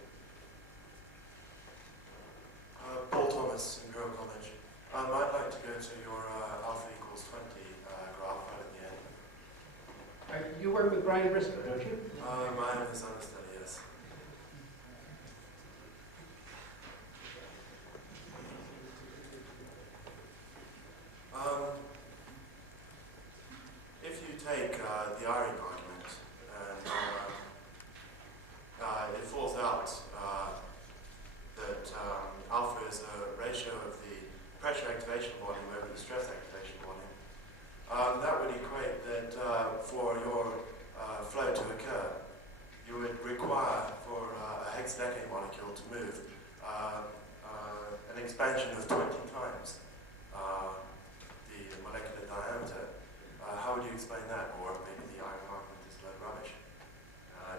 Paul Thomas in Grove College. I'd like to go to your alpha equals 20 graph right at the end. You work with Brian Brisker, don't you? I am his understudy, yes. If you take the Irwin argument and it falls out that alpha is a ratio of the pressure activation volume over the stress activation volume, that would equate that for your flow to occur, you would require for a hexadecane molecule to move an expansion of 20 times the molecular diameter. How would you explain that? Or maybe the Irwin argument is low rubbish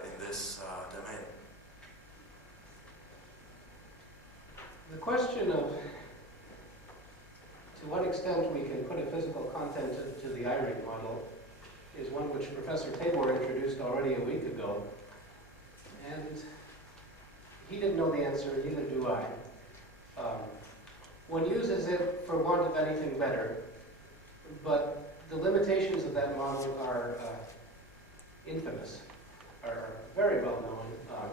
in this domain. The question of to what extent we can put a physical content to the Irwin model is one which Professor Tabor introduced already a week ago. And he didn't know the answer, neither do I. One uses it for want of anything better, but the limitations of that model are infamous, are very well known,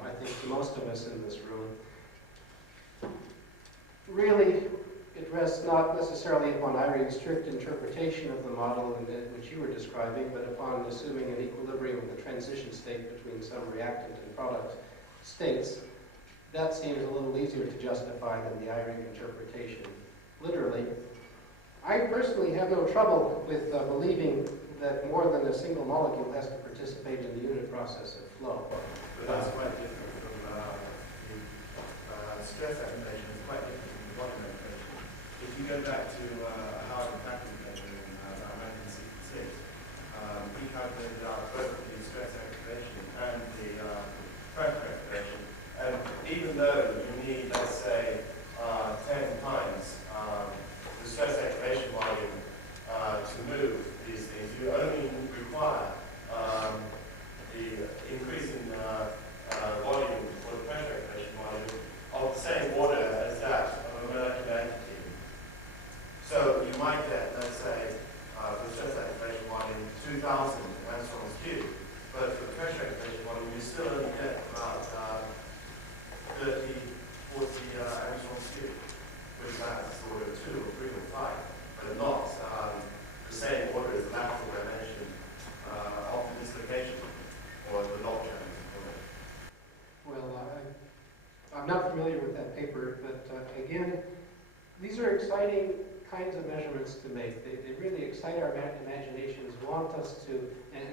I think, to most of us in this room. Really, it rests not necessarily upon Irwin's strict interpretation of the model which you were describing, but upon assuming an equilibrium of the transition state between some reactant and product states. That seems a little easier to justify than the Irwin interpretation. Literally, I personally have no trouble with believing that more than a single molecule has to participate in the unit process of flow. But that's quite different from the stress activation. It's quite different from the volume activation. If you go back to Howard and Patrick's paper in about 1966, he calculated out both the stress activation and the pressure activation. And even though you need, let's say, 10 times the stress activation volume to move these things, you only require the increase in volume for the pressure activation volume of the same order as that of a molecular entity. So you might get, let's say, for the stress activation volume, 2,000 angstroms cubed, but for the pressure activation volume, you still only get about 30, 40 angstroms cubed, which that's sort of 2 or 3 or 5, but not the same order as the lateral dimension of the dislocation or the log jam. Well, I'm not familiar with that paper, but again, these are exciting kinds of measurements to make. They really excite our imaginations, want us to, and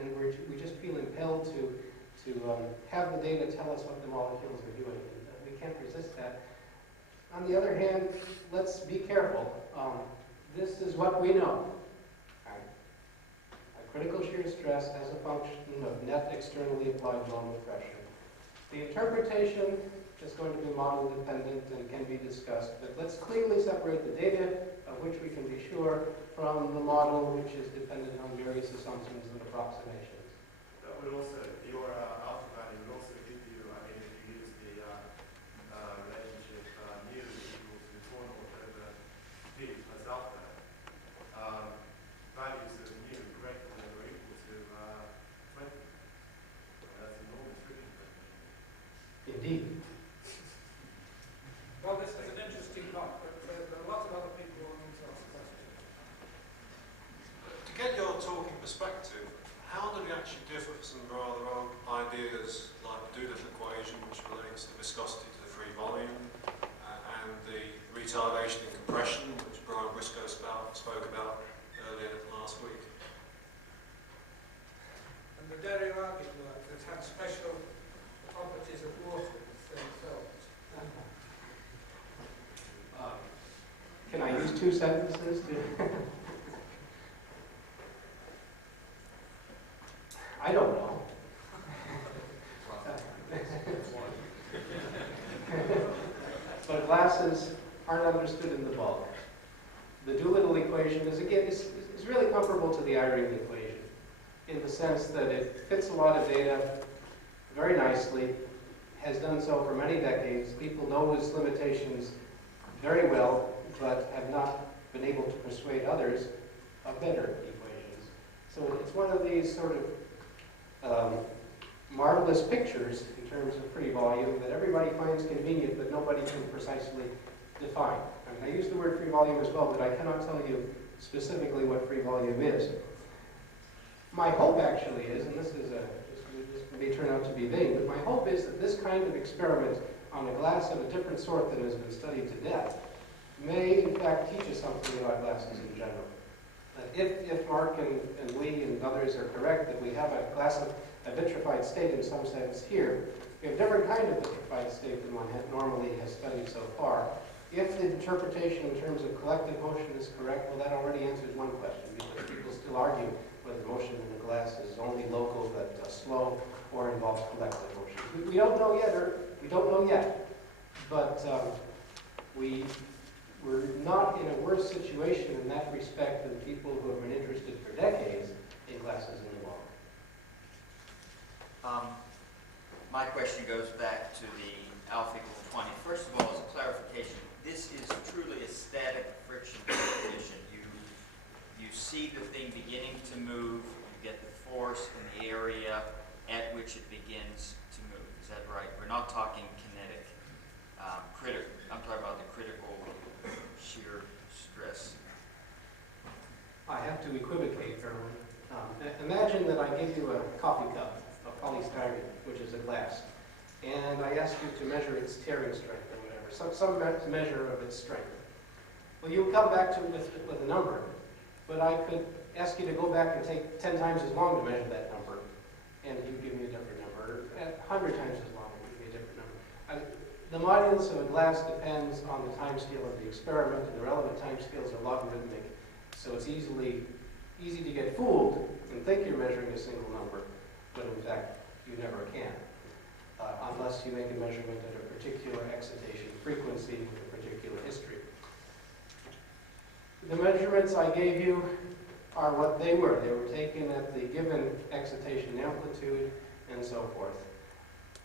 we just feel impelled to have the data tell us what the molecules are doing. We can't resist that. On the other hand, let's be careful. This is what we know. A critical shear stress as a function of net externally applied normal pressure. The interpretation is going to be model dependent and can be discussed, but let's clearly separate the data, of which we can be sure, from the model, which is dependent on various assumptions and approximations. That would also, your alpha value would also give you, I mean, if you use the relationship mu equal to 4 naught over v plus alpha, values of mu greater than or equal to 20. That's enormous, really. Indeed. Well, this is an interesting point, but there are a lot of other people wanting to ask questions. To get your talking perspective, how do they actually differ from some of our other ideas like the Doolittle equation, which relates the viscosity to the free volume, and the retardation and compression, which Brian Briscoe spoke about earlier last week? And the Derivati work that had special properties of water with thin films. Can I use 2 sentences to... I don't know. But glasses aren't understood in the bulk. The Doolittle equation is really comparable to the Irwin equation in the sense that it fits a lot of data very nicely, has done so for many decades. People know its limitations very well, but have not been able to persuade others of better equations. So it's one of these sort of marvelous pictures in terms of free volume that everybody finds convenient, but nobody can precisely define. I use the word free volume as well, but I cannot tell you specifically what free volume is. My hope actually is, and this may turn out to be vain, but my hope is that this kind of experiment on a glass of a different sort than has been studied to death may in fact teach us something about glasses in general. That if Mark and we and others are correct that we have a glass of a vitrified state in some sense here, we have a different kind of vitrified state than one normally has studied so far. If the interpretation in terms of collective motion is correct, well, that already answers one question, because people still argue whether motion in a glass is only local but slow or involves collective motion. We don't know yet, but we're not in a worse situation in that respect than people who have been interested for decades in glasses in the wall. My question goes back to the alpha equal 20. First of all, as a clarification, this is truly a static friction coefficient. You see the thing beginning to move, you get the force in the area at which it begins to move. Is that right? We're not talking kinetic, I'm talking about the critical shear stress. I have to equivocate, Irwin. Imagine that I give you a coffee cup of polystyrene, which is a glass, and I ask you to measure its tearing strength or whatever, some measure of its strength. Well, you come back to it with a number, but I could ask you to go back and take 10 times as long to measure that number, and you give me a different number, or 100 times as long, and you give me a different number. The modulus of a glass depends on the time scale of the experiment, and the relevant time scales are logarithmic, so it's easy to get fooled and think you're measuring a single number, but in fact, you never can, unless you make a measurement at a particular excitation frequency with a particular history. The measurements I gave you are what they were. They were taken at the given excitation amplitude and so forth.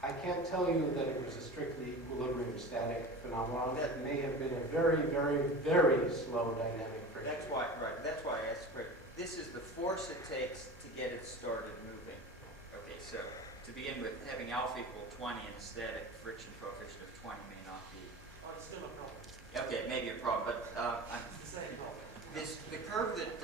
I can't tell you that it was a strictly equilibrium static phenomenon. That may have been a very, very, very slow dynamic friction. That's why I asked the question. This is the force it takes to get it started moving. Okay, so to begin with, having alpha equal 20 and a static friction coefficient of 20 may not be. Oh, it's still a problem. Okay, maybe a problem, but It's the same problem. the curve that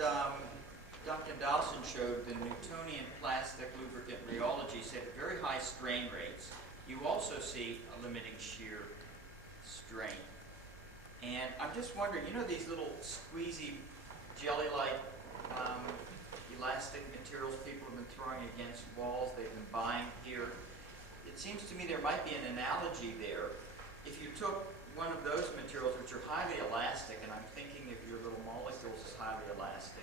Duncan Dawson showed, the Newtonian plastic lubricant rheology, said at very high strain rates, you also see a limiting shear strain. And I'm just wondering, you know these little squeezy jelly-like elastic materials people have been throwing against walls they've been buying here? It seems to me there might be an analogy there. If you took one of those materials which are highly elastic, and I'm thinking of your little molecules as highly elastic,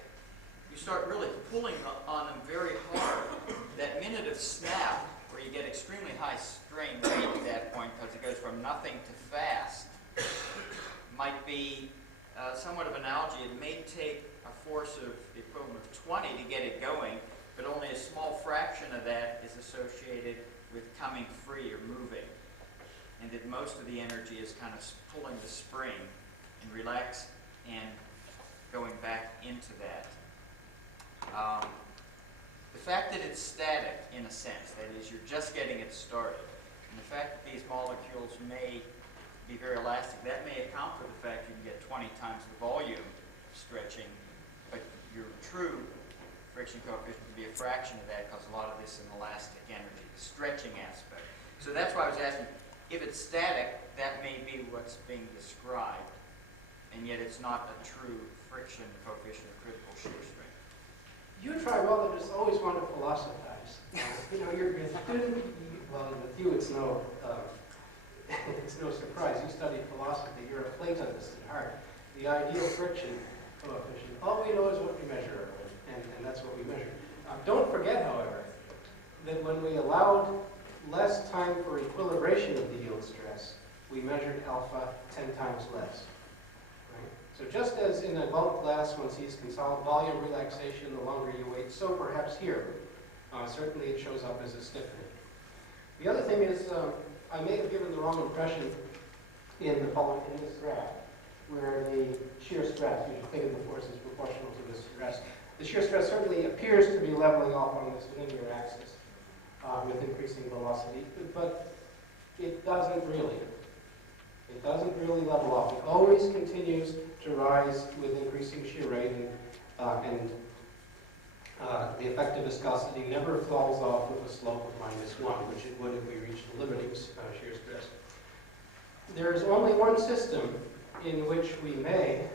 you start really pulling on them very hard. That minute of snap, where you get extremely high strain rate at that point because it goes from nothing to fast, might be somewhat of an analogy. It may take a force of the equivalent of 20 to get it going, but only a small fraction of that is associated with coming free or moving. And that most of the energy is kind of pulling the spring and relax and going back into that. The fact that it's static, in a sense, that is, you're just getting it started, and the fact that these molecules may be very elastic, that may account for the fact you can get 20 times the volume stretching, but your true friction coefficient to be a fraction of that, because a lot of this is elastic energy, the stretching aspect. So that's why I was asking, if it's static, that may be what's being described, and yet it's not a true friction coefficient of critical shear strength. You tribologists always want to philosophize. Your student, well, with you it's no, it's no surprise. You study philosophy. You're a Platonist at heart. The ideal friction coefficient. All we know is what we measure, and that's what we measure. Don't forget, however, that when we allowed less time for equilibration of the yield stress, we measured alpha 10 times less. Right? So just as in a bulk glass, one sees volume relaxation the longer you wait, so perhaps here, certainly it shows up as a stiffening. The other thing is, I may have given the wrong impression in this graph, where the shear stress, you should think of the force as proportional to the stress. The shear stress certainly appears to be leveling off on this linear axis with increasing velocity, but it doesn't really. It doesn't really level off. It always continues to rise with increasing shear rate, and the effective viscosity never falls off with a slope of -1, which it would if we reached the limiting shear stress. There is only one system in which we may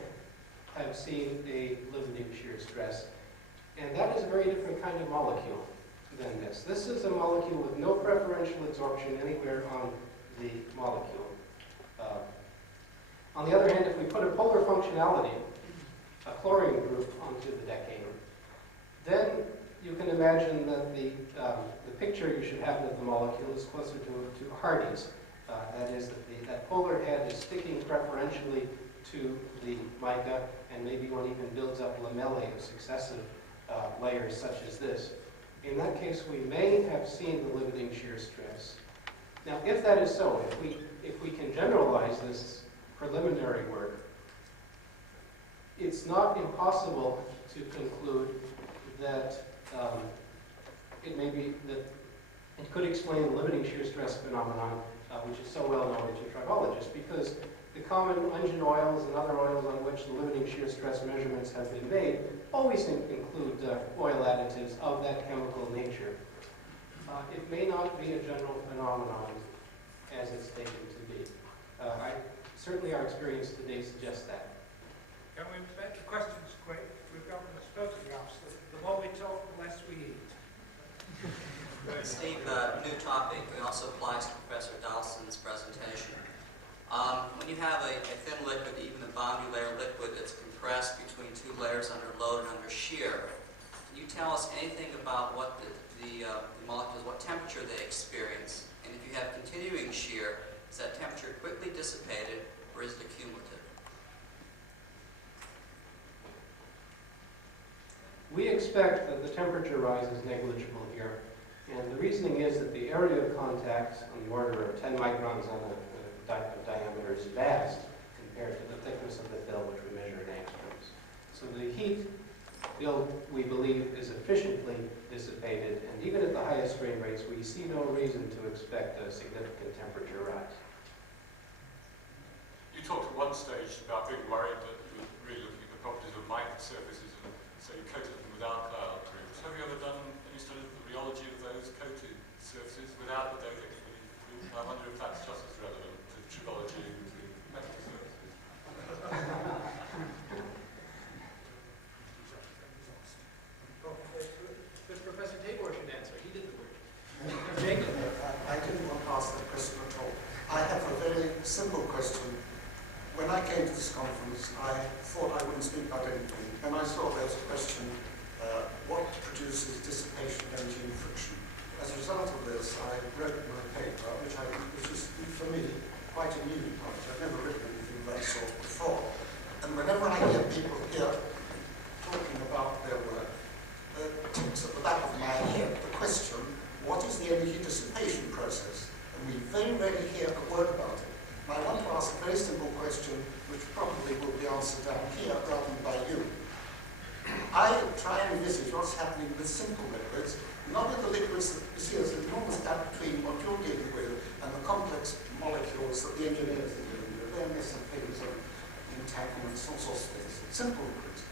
have seen a limiting shear stress, and that is a very different kind of molecule than this. This is a molecule with no preferential absorption anywhere on the molecule. On the other hand, if we put a polar functionality, a chlorine group, onto the decane, then you can imagine that the picture you should have of the molecule is closer to Hardy's. That is, that polar head is sticking preferentially to the mica, and maybe one even builds up lamellae of successive layers such as this. In that case, we may have seen the limiting shear stress. Now, if that is so, if we can generalize this preliminary work, it's not impossible to conclude that it may be that it could explain the limiting shear stress phenomenon, which is so well known to tribologists, because the common engine oils and other oils on which the limiting shear stress measurements have been made always include oil additives of that chemical nature. It may not be a general phenomenon as it's taken to be. Certainly our experience today suggests that. Can we make the questions quick? We've got the photographs. The more we talk, the less we eat. Steve, new topic. It also applies to Professor Dawson's presentation. When you have a thin liquid, even the boundary layer liquid that's compressed between two layers under load and under shear, can you tell us anything about what the molecules, what temperature they experience? And if you have continuing shear, is that temperature quickly dissipated or is it accumulative? We expect that the temperature rise is negligible here. And the reasoning is that the area of contact on the order of 10 microns on a diameter is vast compared to the thickness of the film, which we measure in angstroms. So the heat bill, we believe, is efficiently dissipated, and even at the highest strain rates, we see no reason to expect a significant temperature rise. You talked at one stage about being worried that you were really looking at the properties of microsurfaces and so you coated them without cloud groups. Have you ever done any studies of the rheology of those coated surfaces without the Dordrecht group? I wonder if that's just as relevant to tribology and to metal surfaces. Professor Tabor should answer. He did the work. I didn't want to ask that question at all. I have a very simple question. When I came to this conference, I thought I wouldn't speak about anything, and I saw there was a question, what produces dissipation energy and friction? As a result of this, I wrote my paper, which is, for me, quite a new part. I've never written anything of that sort before. And whenever I hear people here talking about their work, tips at the back of my head the question, what is the energy dissipation process? And we very rarely hear a word about it. And I want to ask a very simple question, which probably will be answered down here rather than by you. I try and envisage what's happening with simple liquids, not with the liquids that you see as an enormous gap between what you're dealing with and the complex molecules that the engineers are dealing with. They're missing things and entanglements, all sorts of things. Simple liquids.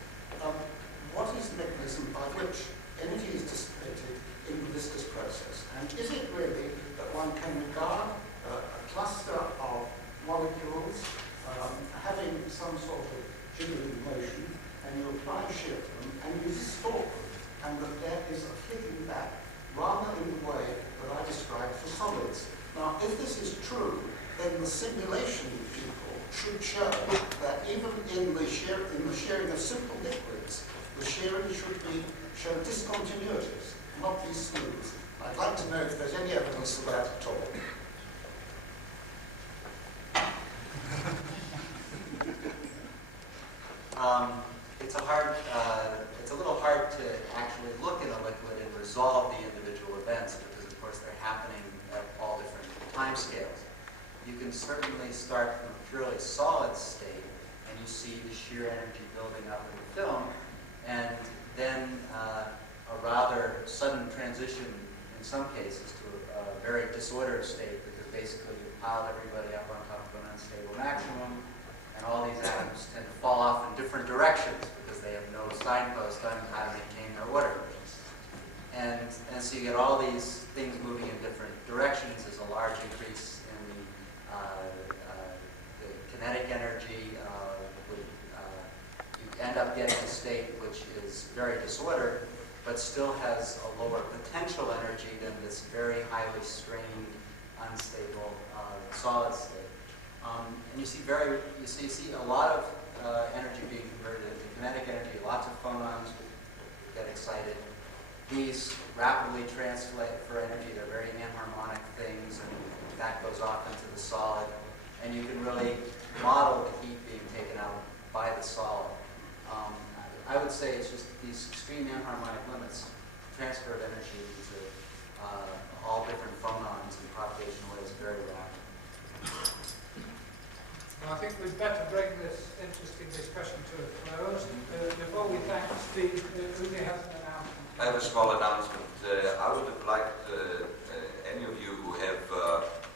what is the mechanism by which energy is dissipated in the viscous process? And is it really that one can regard a cluster of molecules having some sort of jiggling motion, and you apply shear to them, and you distort them, and that there is a flicking back, rather in the way that I described for solids? Now, if this is true, then the simulation people should show that even in the shearing of simple liquids, the shearing should show discontinuities, not be smooth. I'd like to know if there's any evidence of that at all. It's a little hard to actually look at a liquid and resolve the individual events because, of course, they're happening at all different time scales. You can certainly start from a purely solid state, and you see the shear energy building up in the film, and then a rather sudden transition in some cases to a very disordered state, because basically you piled everybody up on top of an unstable maximum, and all these atoms tend to fall off in different directions because they have no signpost on how to maintain their order. And so you get all these things moving in different directions. There's a large increase in the kinetic energy. You end up getting a state which is very disordered, but still has a lower potential energy than this very highly strained, unstable solid state. And you see a lot of energy being converted into kinetic energy. Lots of phonons get excited. These rapidly translate for energy. They're very anharmonic things, and that goes off into the solid. And you can really model the heat being taken out by the solid. I would say it's just these extreme anharmonic limits, transfer of energy into all different phonons and propagation ways very rapid. I think we'd better bring this interesting discussion to a close. Before we thank Steve, Uzi has an announcement. I have a small announcement. I would have liked any of you who have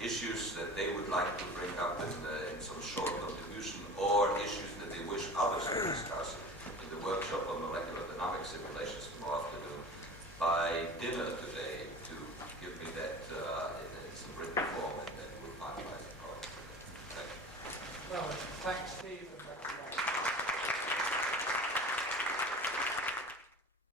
issues that they would like to bring up in some short contribution, or issues that they wish others to discuss in the workshop on molecular dynamics simulations tomorrow afternoon, by dinner